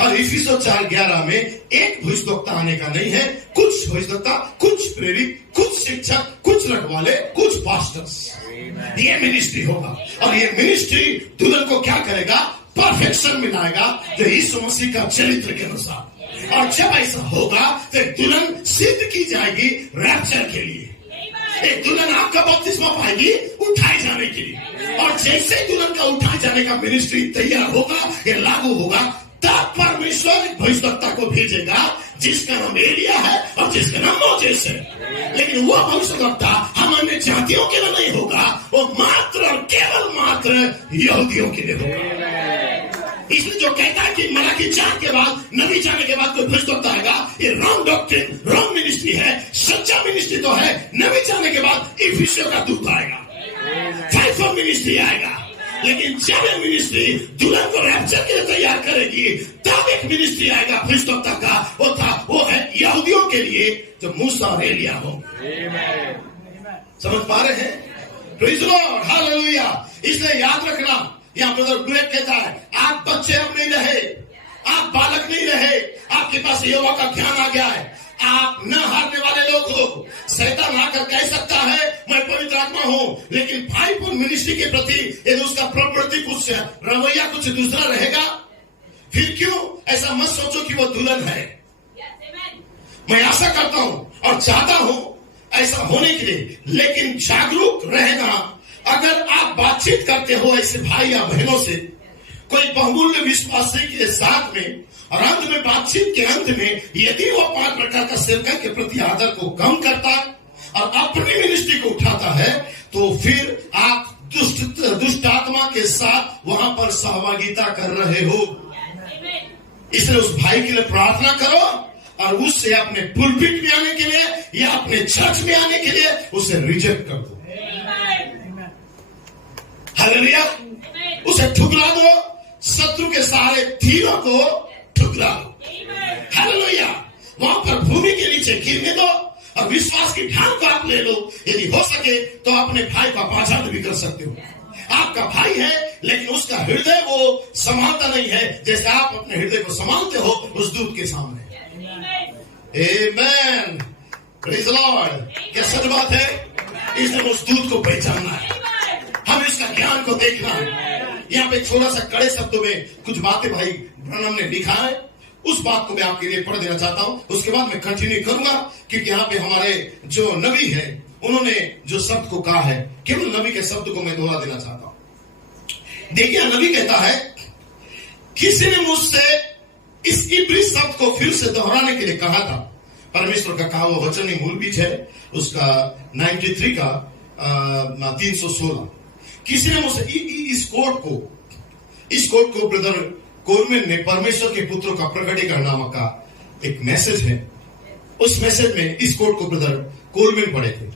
और इफिसो 4:11 में एक भविष्यद्वक्ता आने का नहीं है, कुछ भविष्यद्वक्ता, कुछ प्रेरित, कुछ शिक्षक, कुछ रखवाले, कुछ पास्टर्स, ये मिनिस्ट्री होगा। और ये मिनिस्ट्री दुल्हन को क्या करेगा? परफेक्शन मिलाएगा जो यीशु मसीह का चरित्र के अनुसार। और जब ऐसा होगा तो दुल्हन सिद्ध की जाएगी रैप्चर के लिए। एक दुल्हन आपका बपतिस्मा पाएगी उठाए जाने के लिए। और जैसे दुल्हन का उठाए जाने का मिनिस्ट्री तैयार होगा या लागू होगा, तब परमेश्वर एक भविष्यवक्ता को भेजेगा जिसका नाम एलिया है और जिसका नाम मोसेस है। लेकिन वो भविष्यवक्ता हम अन्य जातियों के लिए नहीं होगा, वो मात्र और केवल मात्र यहूदियों के लिए होगा। इसलिए जो कहता है कि मलाकी 4 के बाद, नबी जाने के बाद कोई भविष्यवक्ता आएगा, ये रॉन्ग डॉक्ट्रिन, रॉन्ग मिनिस्ट्री है। सच्चा मिनिस्ट्री तो है नबी जाने के बाद इफिसियों का दूत आएगा, फाइव मिनिस्ट्री आएगा। लेकिन जब ये मिनिस्ट्री दुल्हन को रैप्चर के लिए तैयार करेगी, तब एक मिनिस्ट्री आएगा भविष्यवक्ता का, वो है यहूदियों के लिए जो मूसा और एलिया हो। समझ पा रहे हैं? Praise the Lord, hallelujah. इसलिए याद रखना, यहाँ ब्रदर ब्लैक कहता है आप बच्चे अब नहीं रहे, आप बालक नहीं रहे, आपके पास यहोवा का ज्ञान आ गया है, आप न हारने वाले लोग हो। शैतान आकर कह सकता है मैं पवित्र आत्मा हूं, लेकिन फाइव मिनिस्ट्री के प्रति यदि उसका प्रवृत्ति कुछ रवैया कुछ दूसरा रहेगा, फिर क्यों ऐसा मत सोचो कि वो दुल्हन है। मैं आशा करता हूं और चाहता हूं ऐसा होने के लिए, लेकिन जागरूक रहना। अगर आप बातचीत करते हो ऐसे भाई या बहनों से, कोई बहुमूल्य विश्वासी के साथ में, और अंत में बातचीत के अंत में यदि वो 5 प्रकार का सेवका के प्रति आदर को कम करता और अपनी मिनिस्ट्री को उठाता है, तो फिर आप दुष्ट आत्मा के साथ वहां पर सहभागिता कर रहे हो। इसलिए उस भाई के लिए प्रार्थना करो और उससे अपने पुलपिट में आने के लिए या अपने चर्च में आने के लिए उसे रिजेक्ट कर दो। हालेलुया। उसे ठुकरा दो, शत्रु के सारे तीरों को ठुकरा दो। हालेलुया। वहां पर भूमि के नीचे गिरने दो और विश्वास की ढाल को आप ले लो। यदि हो सके तो अपने भाई का पाछाड़ भी कर सकते हो। आपका भाई है लेकिन उसका हृदय वो संभालता नहीं है जैसे आप अपने हृदय को संभालते हो उस दूत के सामने। आमेन, प्रेज़ द लॉर्ड। क्या सच बात है? इसलिए उस दूत को पहचानना है, हम इसका ज्ञान को देखना है। यहाँ पे थोड़ा सा कड़े शब्दों में कुछ बातें भाई ब्रनम ने लिखा है, उस बात को मैं आपके लिए पढ़ देना चाहता हूं। उसके बाद मैं कंटिन्यू करूंगा क्योंकि यहाँ पे हमारे जो नबी है उन्होंने जो शब्द को कहा है, केवल नबी के शब्द को मैं दोहरा देना चाहता हूं। देखिए नबी कहता है, किसी ने मुझसे इस इब्री शब्द को फिर से दोहराने के लिए कहा था। परमेश्वर का कहा वो वचन ही मूल बीज है, उसका 93 का 316। किसी ने मुझसे इस कोड को ब्रदर कोलमैन ने परमेश्वर के पुत्रों का प्रकटीकरण नामक का एक मैसेज है, उस मैसेज में इस कोट को ब्रदर कोलमैन पढ़े थे,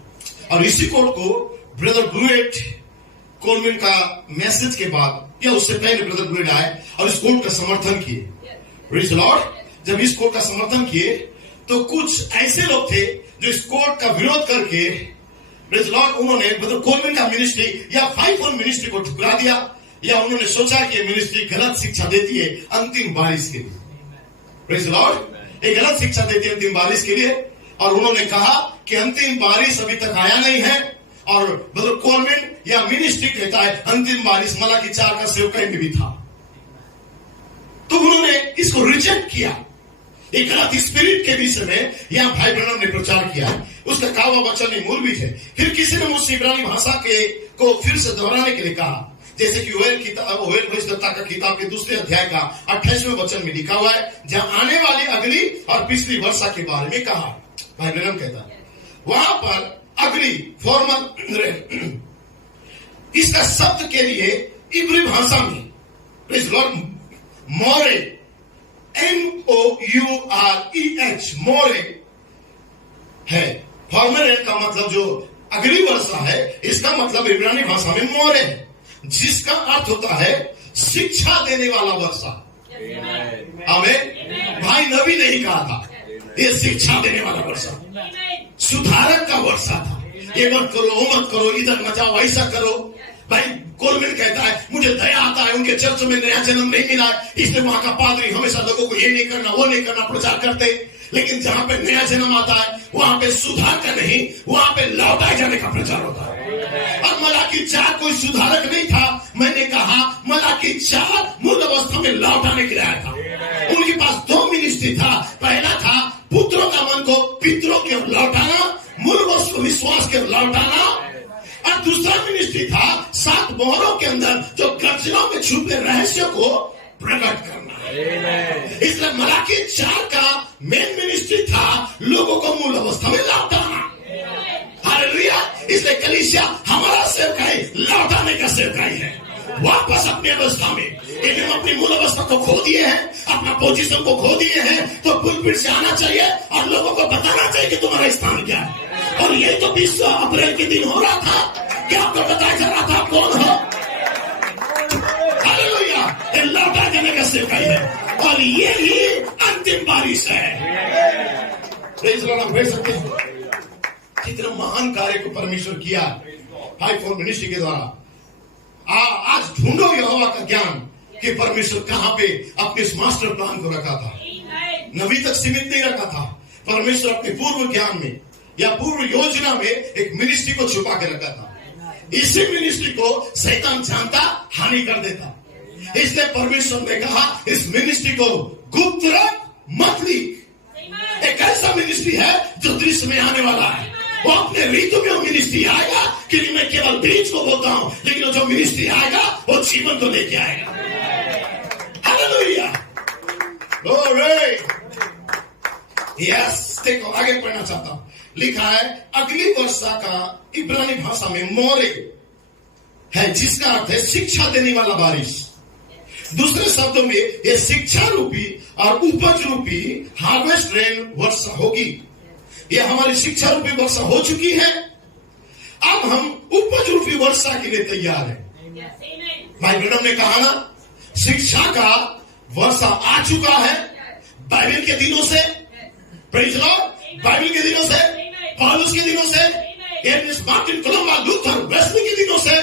और इसी कोट को ब्रदर ब्लूएट कोलमैन का मैसेज के बाद या उससे पहले ब्रदर ब्लूएट आए और इस कोट का समर्थन किए। Praise the Lord. जब इस कोट का समर्थन किए तो कुछ ऐसे लोग थे जो इस कोट का विरोध करके, प्रेज़ द लॉर्ड, उन्होंने ब्रदर कोलमैन का मिनिस्ट्री या फाइव मिनिस्ट्री को ठुकरा दिया, या उन्होंने सोचा कि मिनिस्ट्री गलत शिक्षा देती है अंतिम बारिश के लिए। Praise the Lord. एक गलत शिक्षा देती है अंतिम बारिश के लिए, और उन्होंने कहा कि अंतिम बारिश अभी तक आया नहीं है, और ब्रदर कोलमैन या मिनिस्ट्री कहता है अंतिम बारिश मलाकी 4 का सेवकाई में भी था। तो उन्होंने इसको रिजेक्ट किया। एक गलत स्पिरिट के विषय में यहां भाई ब्रनम ने प्रचार किया है, उसका कहा वचन मूल भी है। फिर किसी ने मुझसे इब्रानी भाषा के को फिर से दोहराने के लिए कहा, जैसे कि ओवेल भविष्यद्वक्ता का किताब के 2 अध्याय का 28वें वचन में लिखा हुआ है, जहां आने वाली अगली और पिछली वर्षा के बारे में कहा। भाई ब्रनम कहता है वहां पर अगली फॉर्मल इसका शब्द के लिए इब्री भाषा में praise the Lord more MOUREH मोरे है। फॉर्मल का मतलब जो अगली वर्षा है, इसका मतलब इब्रानी भाषा में मोरे है, जिसका अर्थ होता है शिक्षा देने वाला वर्षा। आमीन। भाई नबी नहीं कहा था, ये शिक्षा देने वाला वर्षा, सुधारक का वर्षा था। ये मत करो, वो मत करो, इधर मत जाओ, ऐसा करो। भाई कोलमैन कहता है मुझे दया आता है, उनके चर्च में नया जन्म नहीं मिला है, इसलिए वहां का पादरी हमेशा लोगों को ये नहीं करना वो नहीं करना प्रचार करते। लेकिन जहां पे नया जन्म आता है वहां पे सुधार का नहीं, वहां पे लौटाए जाने का प्रचार होता है। और मलाकी 4 कोई सुधारक नहीं था। मैंने कहा मलाकी 4 मूल अवस्था में लौटाने के लिए आया था। उनके पास 2 मिनिस्ट्री था। पहला था पुत्रों का मन को पितरों की ओर लौटाना, मूल विश्वास की ओर लौटाना, और दूसरा मिनिस्ट्री था 7 मोहरों के अंदर जो गर्जनों में छुपे रहस्यों को प्रकट करना। इसलिए मलाकी 4 का मेन मिनिस्ट्री था लोगों को मूल अवस्था में लौटाना। हालेलुया। इसलिए कलीसिया हमारा सेवकाई लौटाने का सेवकाई है, वापस अपनी अवस्था में। यदि हम अपनी मूल अवस्था को खो दिए हैं, अपना पोजीशन को खो दिए हैं, तो पुलपिट से आना चाहिए और लोगों को बताना चाहिए कि तुम्हारा स्थान क्या है। और ये तो 20 अप्रैल के दिन हो रहा था कि आपको बताया जा रहा था आप कौन हो। हालेलुया। ये लौटा देने का सेवकाई है, और ये ही अंतिम बारिश है। Praise the Lord. भेज सकते हो कितना महान कार्य को परमेश्वर किया 5 मिनिस्ट्री के द्वारा। आज ढूंढो यहोवा का ज्ञान कि परमेश्वर कहां पे अपने इस मास्टर प्लान को रखा था। नबी तक सीमित नहीं रखा था। परमेश्वर अपने पूर्व ज्ञान में या पूर्व योजना में एक मिनिस्ट्री को छुपा के रखा था। इसी मिनिस्ट्री को शैतान जानता, हानि कर देता। इसलिए परमेश्वर ने कहा इस मिनिस्ट्री को गुप्त रख, मत लीक। एक ऐसा मिनिस्ट्री है जो दृश्य में आने वाला है। वो अपने ऋतु में मिनिस्ट्री आएगा कि मैं केवल बीज को बोलता हूं, लेकिन जो मिनिस्ट्री आएगा वो जीवन को लेके आएगा। हालेलुया। ग्लोरी। यस। देखो आगे पढ़ना चाहता हूं। लिखा है अगली वर्षा का इब्रानी भाषा में मोरे है, जिसका अर्थ है शिक्षा देने वाला बारिश। दूसरे शब्दों में यह शिक्षा रूपी और उपज रूपी हार्वेस्ट रेन वर्षा होगी। यह हमारी शिक्षा रूपी वर्षा हो चुकी है, अब हम उपज रूपी वर्षा के लिए तैयार हैं। भाई ब्रनम ने कहा ना, शिक्षा का वर्षा आ चुका है बाइबल के दिनों से। Praise the Lord. बाइबल के दिनों से, पौलुस के दिनों से, earnest Martin Columba, Luther, Wesley के दिनों से,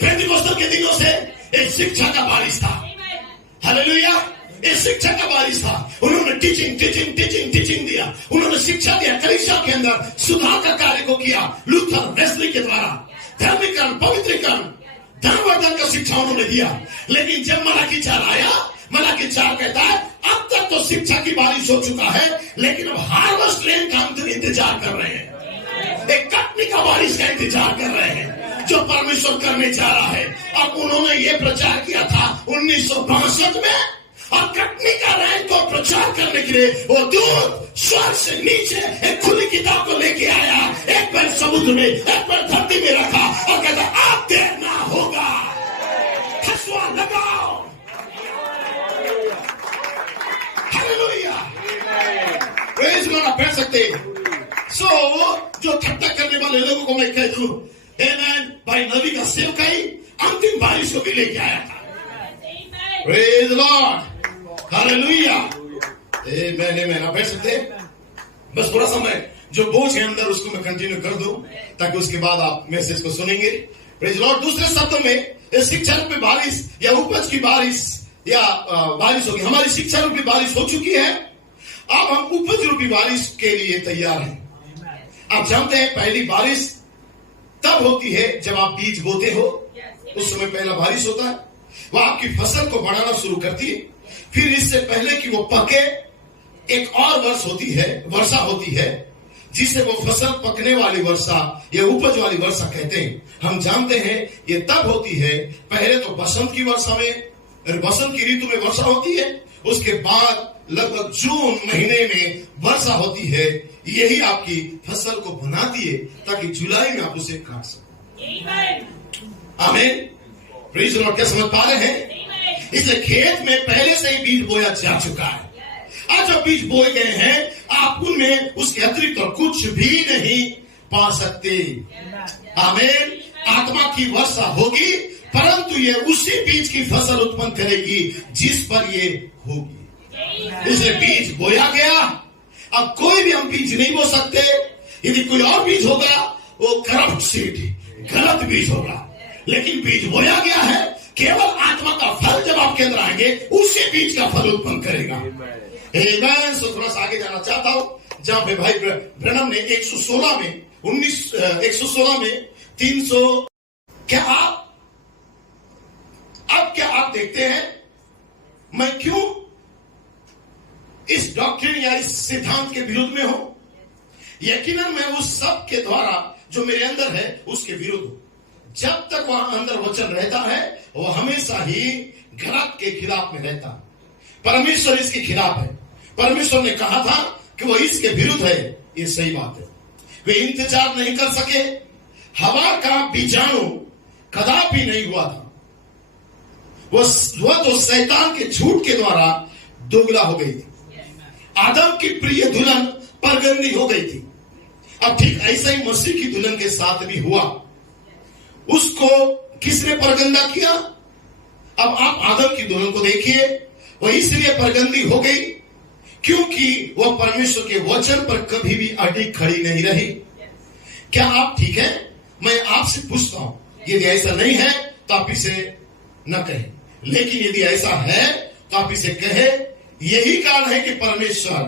पेंटिकोस्टल के दिनों से एक शिक्षा का बारिश था। हालेलुया। एक शिक्षा का बारिश था। उन्होंने टीचिंग दिया। उन्होंने शिक्षा दिया। कलीसिया के अंदर सुधार का कार्य को किया लूथर, वेस्ली के द्वारा। धर्मीकरण, पवित्रीकरण, धर्मवर्धन का शिक्षा उन्होंने दिया। लेकिन जब मलाकी 4 आया, मलाकी 4 कहता है अब तक तो शिक्षा की बारिश हो चुका है, लेकिन अब हार्वेस्ट रेन का हम इंतजार कर रहे हैं। एक कटनी का बारिश का इंतजार कर रहे हैं जो परमेश्वर करने जा रहा है। अब उन्होंने ये प्रचार किया था 1962 में, और कटनी का रेन को प्रचार करने के लिए वो दूत स्वर्ग से नीचे एक खुली किताब को लेके आया, एक पैर समुद्र में, एक पैर धरती में रखा और कहता अब देखना होगा। हंसुआ लगाओ, बारिश को भी लेके आया था। Praise Lord, hallelujah. मैंने आप बैठ सकते हैं? बस थोड़ा समय जो बोझ है अंदर उसको मैं कंटिन्यू कर दूं ताकि उसके बाद आप मैसेज को सुनेंगे। Praise Lord. दूसरे शब्दों में शिक्षा रूपी बारिश या उपज की बारिश या बारिश होगी। हमारी शिक्षा रूपी बारिश हो चुकी है, अब हम उपज रूपी बारिश के लिए तैयार हैं। आप जानते हैं पहली बारिश तब होती है जब आप बीज बोते हो, उस समय पहला बारिश होता है, वह आपकी फसल को बढ़ाना शुरू करती है। फिर इससे पहले कि वो पके एक और वर्षा होती है जिसे वो फसल पकने वाली वर्षा या उपज वाली वर्षा कहते हैं। हम जानते हैं ये तब होती है, पहले तो बसंत की वर्षा में, बसंत की ऋतु में वर्षा होती है, उसके बाद लगभग जून महीने में वर्षा होती है। यही आपकी फसल को बनाती है ताकि जुलाई में आप उसे काट सको। आमीन। Praise the Lord. क्या समझ पा रहे हैं? इसलिए खेत में पहले से ही बीज बोया जा चुका है। आज जब बीज बोए गए हैं, आप उनमें उसके अतिरिक्त और कुछ भी नहीं पा सकते। आमीन। आत्मा की वर्षा होगी, परंतु ये उसी बीज की फसल उत्पन्न करेगी जिस पर ये होगी। इसलिए बीज बोया गया, अब कोई भी हम बीज नहीं बो सकते। यदि कोई और बीज होगा वो करप्ट सीड, गलत बीज होगा, लेकिन बीज बोया गया है, केवल आत्मा का फल जब आपके अंदर आएंगे उसी बीज का फल उत्पन्न करेगा। आमीन। सो थोड़ा सा आगे जाना चाहता हूं जहां पे भाई ब्रैनम ने 116 में 300 क्या आप देखते हैं मैं क्यों इस डॉक्ट्रिन या इस सिद्धांत के विरुद्ध में हूं? यकीनन मैं उस सब के द्वारा जो मेरे अंदर है उसके विरुद्ध हूं। जब तक वहां अंदर वचन रहता है वह हमेशा ही गलत के खिलाफ में रहता है। परमेश्वर इसके खिलाफ है। परमेश्वर ने कहा था कि वह इसके विरुद्ध है, ये सही बात है। वे इंतजार नहीं कर सके। हवा का बीजाणु कदापि नहीं हुआ था। वह तो शैतान के झूठ के द्वारा दोगला हो गई थी। आदम की प्रिय दुल्हन परगंदी हो गई थी। अब ठीक ऐसा ही मसीह की दुल्हन के साथ भी हुआ। उसको किसने परगंदा किया? अब आप आदम की दुल्हन को देखिए, वह इसलिए परगंदी हो गई क्योंकि वह परमेश्वर के वचन पर कभी भी अडिग खड़ी नहीं रही। क्या आप ठीक है? मैं आपसे पूछता हूं, यदि ऐसा नहीं है तो आप इसे न कहें, लेकिन यदि ऐसा है तो आप इसे कहें। यही कारण है कि परमेश्वर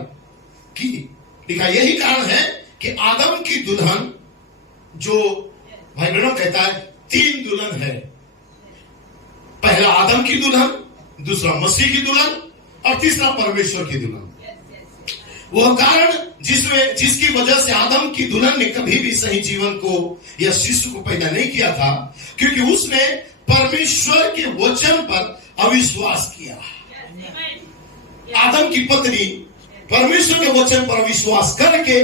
की लिखा, यही कारण है कि आदम की दुल्हन, जो भाई ब्रैनम कहता है 3 दुल्हन है। पहला आदम की दुल्हन, दूसरा मसीह की दुल्हन और तीसरा परमेश्वर की दुल्हन। वह कारण जिसकी वजह से आदम की दुल्हन ने कभी भी सही जीवन को या शिशु को पैदा नहीं किया था, क्योंकि उसने परमेश्वर के वचन पर अविश्वास किया। आदम की पत्नी परमेश्वर के वचन पर विश्वास करके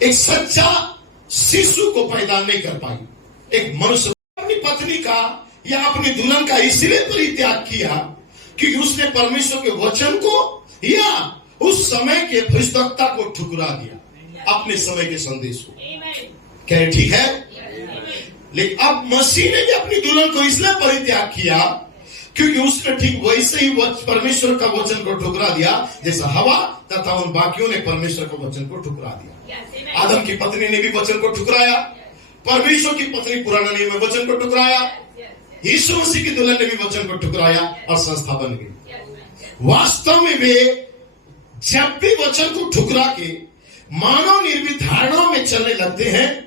एक सच्चा शिशु को पैदा नहीं कर पाई। एक मनुष्य अपनी पत्नी का या अपनी दुल्हन का इसलिए परित्याग किया क्योंकि उसने परमेश्वर के वचन को या उस समय के भविष्यवक्ता को ठुकरा दिया, अपने समय के संदेश को। क्या ठीक है? लेकिन अब मसीह ने भी अपनी दुल्हन को इसलिए परित्याग किया क्योंकि उसने ठीक वैसे ही परमेश्वर का वचन को ठुकरा दिया जैसा हवा तथा उन बाकियों ने परमेश्वर के वचन को ठुकरा दिया। आदम की पत्नी ने भी वचन को ठुकराया, परमेश्वर की पत्नी पुराना नियम में वचन को ठुकराया, यीशु मसीह की दुल्हन ने भी वचन को ठुकराया और संस्था बन गई। वास्तव में वे जब भी वचन को ठुकरा के मानव निर्मित धारणाओं में चलने लगते हैं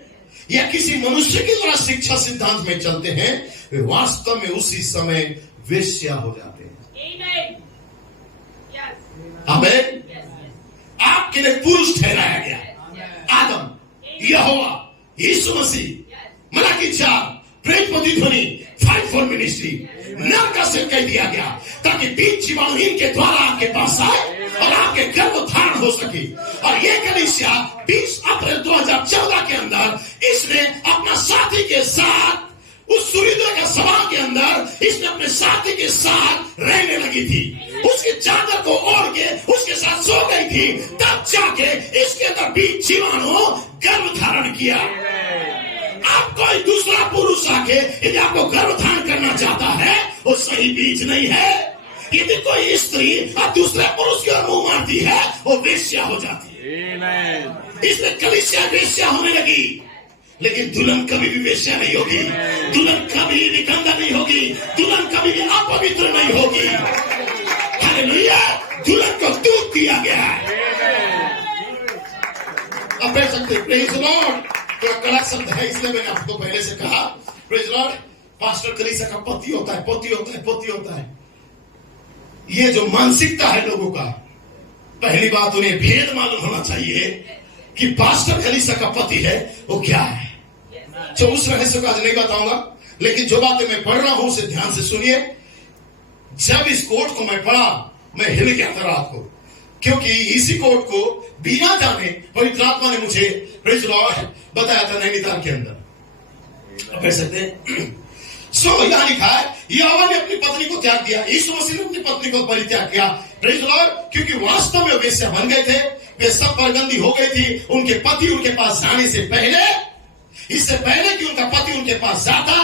या किसी मनुष्य के द्वारा शिक्षा सिद्धांत में चलते हैं, वे वास्तव में उसी समय वेश्या हो जाते हैं। आमीन। आपके लिए पुरुष ठहराया गया आदम, यहोवा, यीशु मसीह। मलाकी 4 प्रेरित ध्वनि 5 फॉर मिनिस्ट्री नर का सिर कह दिया गया ताकि बीज जीवाणुहीन के द्वारा आपके पास आए और आपके गर्भ धारण हो सके। और ये कलीसिया 20 अप्रैल 2014 के अंदर इसने अपना साथी के साथ उस सूर्योदय का सभा के अंदर इसने अपने साथी के साथ रहने लगी थी। उसकी चादर को ओढ़ के उसके साथ सो गई थी, तब जाके इसके अंदर बीज जीवाणु गर्भ धारण किया। अब कोई दूसरा के यदि आपको गर्भ धारण करना चाहता है, वो सही बीज नहीं है। यदि कोई स्त्री और दूसरे पुरुष की ओर मुंह मारती है, वो वेश्या हो जाती है। इसलिए कलीसिया वेश्या होने लगी, लेकिन दुल्हन कभी भी वेश्या नहीं होगी, दुल्हन कभी भी गंदा नहीं होगी, दुल्हन कभी भी अपवित्र नहीं होगी। हालेलुया, दुल्हन को दूध दिया गया है। अब बैठ सकते हैं। Praise Lord. तो कड़ा शब्द है, इसलिए मैंने आपको पहले से कहा। Praise Lord. पास्टर कलीसिया का पति होता है, पोती होता है, पोती होता है। ये जो मानसिकता है लोगों का, पहली बात उन्हें भेद मालूम होना चाहिए कि पास्टर कलीसिया का पति है वो क्या है। तो उस रहस्य को आज नहीं बताऊंगा, लेकिन जो बातें मैं पढ़ रहा हूं उसे ध्यान से सुनिए। जब इस कोट को मैं पढ़ा, मैं हिल गया था रात को, क्योंकि इसी कोट को बिना जाने पवित्र आत्मा ने मुझे प्रेज लॉर्ड बताया था नैनीताल के अंदर। अब कह सकते हैं सो यहां लिखा है, यहोवा ने अपनी पत्नी को त्याग दिया, यीशु मसीह ने अपनी पत्नी को परित्याग किया। Praise Lord. क्योंकि वास्तव में वेश्या बन गए थे, वे सब परगंदी हो गई थी। उनके पति उनके पास जाने से पहले, इससे पहले कि उनका पति उनके पास जाता,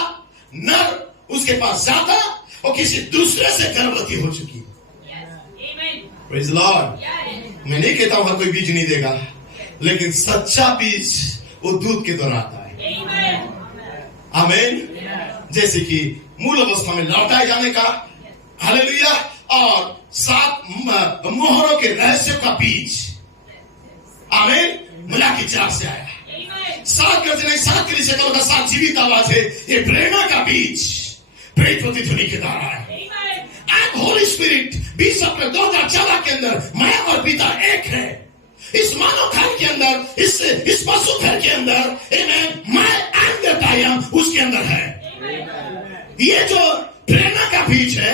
नर उसके पास जाता, और किसी दूसरे से गर्भवती हो चुकी। Praise Lord. मैं नहीं कहता हूं कोई बीज नहीं देगा, लेकिन सच्चा बीज वो दूध के द्वारा आता है। आमीन। जैसे कि मूल अवस्था में लौटाए जाने का, हालेलुया, और 7 मोहरों के रहस्य का बीज, आमीन, मलाकी 4 से आया। 7 गर्जने, 7 कलीसिया का 7 जीवित आवाज है। ये प्रेरणा का बीज प्रेरित प्रतिध्वनि के द्वारा है। एंड होली स्पिरिट 20 अप्रैल 2014 के अंदर मैं और पिता एक है। इस मानव घर के अंदर, इस पशु घर के अंदर, मैं एंड दैट आई एम उसके अंदर है। ये जो प्रेरणा का बीज है,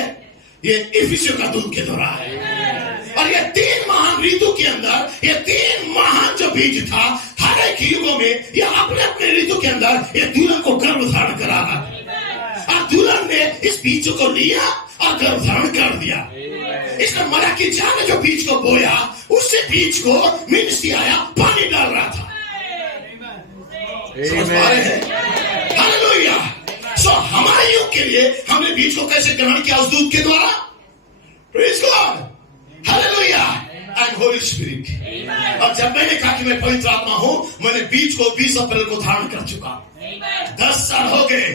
ये इफिसियों का दूध के द्वारा है। और ये 3 महान ऋतु के अंदर, ये 3 महान जो बीज था, हर एक युगों में ये अपने अपने ऋतु के अंदर ये दुल्हन को गर्भ धारण करा। और दुल्हन ने इस बीज को लिया और गर्भ धारण कर दिया। इसने मलाकी 4 ने जो बीज को बोया, उसी बीज को मिनिस्ट्री आया, पानी डाल रहा था। समझ पा रहे हैं? हालेलुया। सो हमारे युग के लिए हमने बीज को कैसे ग्रहण किया? उस दूध के द्वारा। Praise God. Hallelujah. And Holi spirit. और जब मैंने कहा कि मैं पवित्र आत्मा हूं, मैंने बीज को 20 अप्रैल को धारण कर चुका। 10 साल हो गए।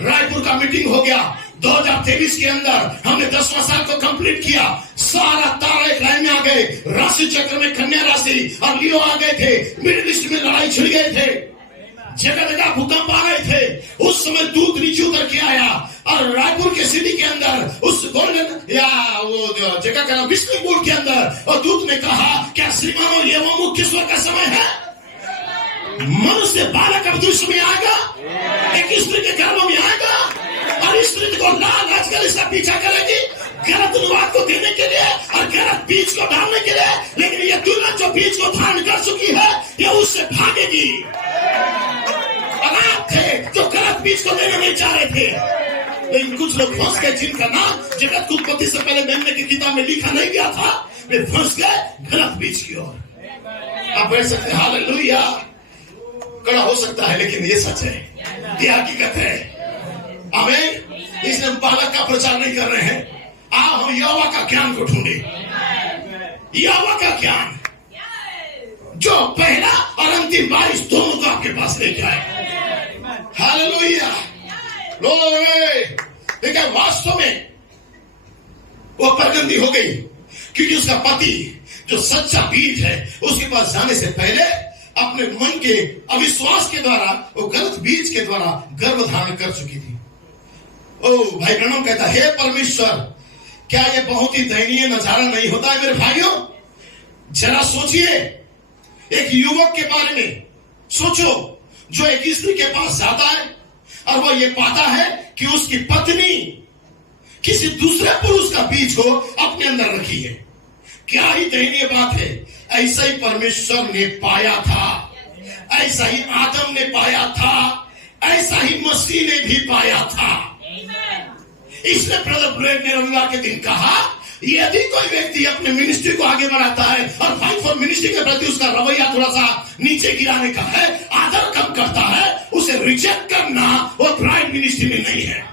रायपुर का मीटिंग हो गया 2023 के अंदर, हमने 10वां साल को कंप्लीट किया। सारा तारा एक लाइन में आ गए। राशि चक्र में कन्या राशि और लियो आ गए थे। मिडिल ईस्ट में लड़ाई छिड़ गए थे, जगह जगह भूकंप आ रहे थे। उस समय दूध नीचे उतर के आया और रायपुर के सिटी के अंदर उस गोल्डन या वो जगह का विष्णुपुर के अंदर, और दूध ने कहा, क्या श्रीमानो ये वो मुख्य स्वर का समय है? मनुष्य बालक अब दूसरे में आएगा, एक स्त्री के गर्भ में आएगा, और स्त्री को लाल आजकल इसका पीछा करेगी गलत अनुवाद को देने के लिए और गलत बीज को डालने के लिए। लेकिन ये दुल्हन जो बीज को धारण कर चुकी है, ये उससे भागेगी। और आप थे जो गलत बीज को देना नहीं चाह रहे थे, लेकिन कुछ लोग फंस गए जिनका नाम जगत की उत्पत्ति से पहले मेमने की किताब में लिखा नहीं गया था। वे फंस गए गलत बीज की ओर। आप बैठ सकते हैं। हालेलुया। कड़ा हो सकता है, लेकिन ये सच है, ये हकीकत है। आमीन। इसलिए हम बालक का प्रचार नहीं कर रहे हैं। आओ हम यहोवा का ज्ञान को ढूंढे। यहोवा का ज्ञान जो पहला और अंतिम बारिश दोनों को आपके पास लेके आए। हालेलुया। देखिए वास्तव में वो परगंदी हो गई, क्योंकि उसका पति जो सच्चा बीज है, उसके पास जाने से पहले अपने मन के अविश्वास के द्वारा, वो गलत बीज के द्वारा गर्भ धारण कर चुकी थी। ओ भाई ब्रह्म कहता है, हे परमेश्वर, क्या ये बहुत ही दयनीय नजारा नहीं होता है मेरे भाइयों? जरा सोचिए, एक युवक के बारे में सोचो जो एक स्त्री के पास जाता है और वो ये पाता है कि उसकी पत्नी किसी दूसरे पुरुष का बीज को अपने अंदर रखी है। क्या ही दयनीय बात है। ऐसा ही परमेश्वर ने पाया था, ऐसा ही आदम ने पाया था, ऐसा ही मसीह ने भी पाया था। इसने ब्रदर ब्रेड ने रविवार के दिन कहा, यदि कोई व्यक्ति अपने मिनिस्ट्री को आगे बढ़ाता है और फाइट फॉर मिनिस्ट्री के प्रति उसका रवैया थोड़ा सा नीचे गिराने का है, आदर कम करता है उसे रिजेक्ट करना वो ब्राइड मिनिस्ट्री में नहीं है।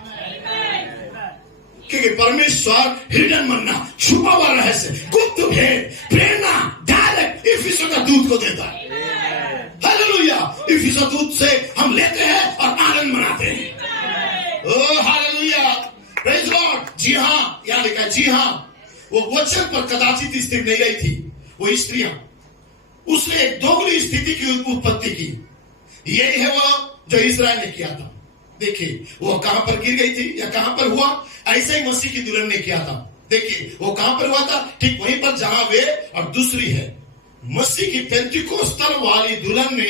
क्योंकि परमेश्वर हिडन मन्ना, छुपा हुआ रहस्य, गुप्त भेद, प्रेरणा डायरेक्ट इफिसियों का दूत को देता है। हालेलुया। इफिसियों दूत से हम लेते हैं और आनंद मनाते हैं। Oh hallelujah, praise Lord. जी हाँ, यहाँ लिखा है, जी हाँ, वो वचन पर कदाचित स्थिर नहीं रही थी। वो स्त्रियां, उसने एक दोगली स्थिति की उत्पत्ति की। यही है वो जो इस्राएल ने किया था। देखिए वो कहां पर गिर गई थी या कहां पर हुआ, ऐसा ही मसीह की दुल्हन ने किया था। देखिए वो कहां पर हुआ था, ठीक वहीं पर जहां वे, और दूसरी है मसीह की पेंतिकोस्tal वाली दुल्हन ने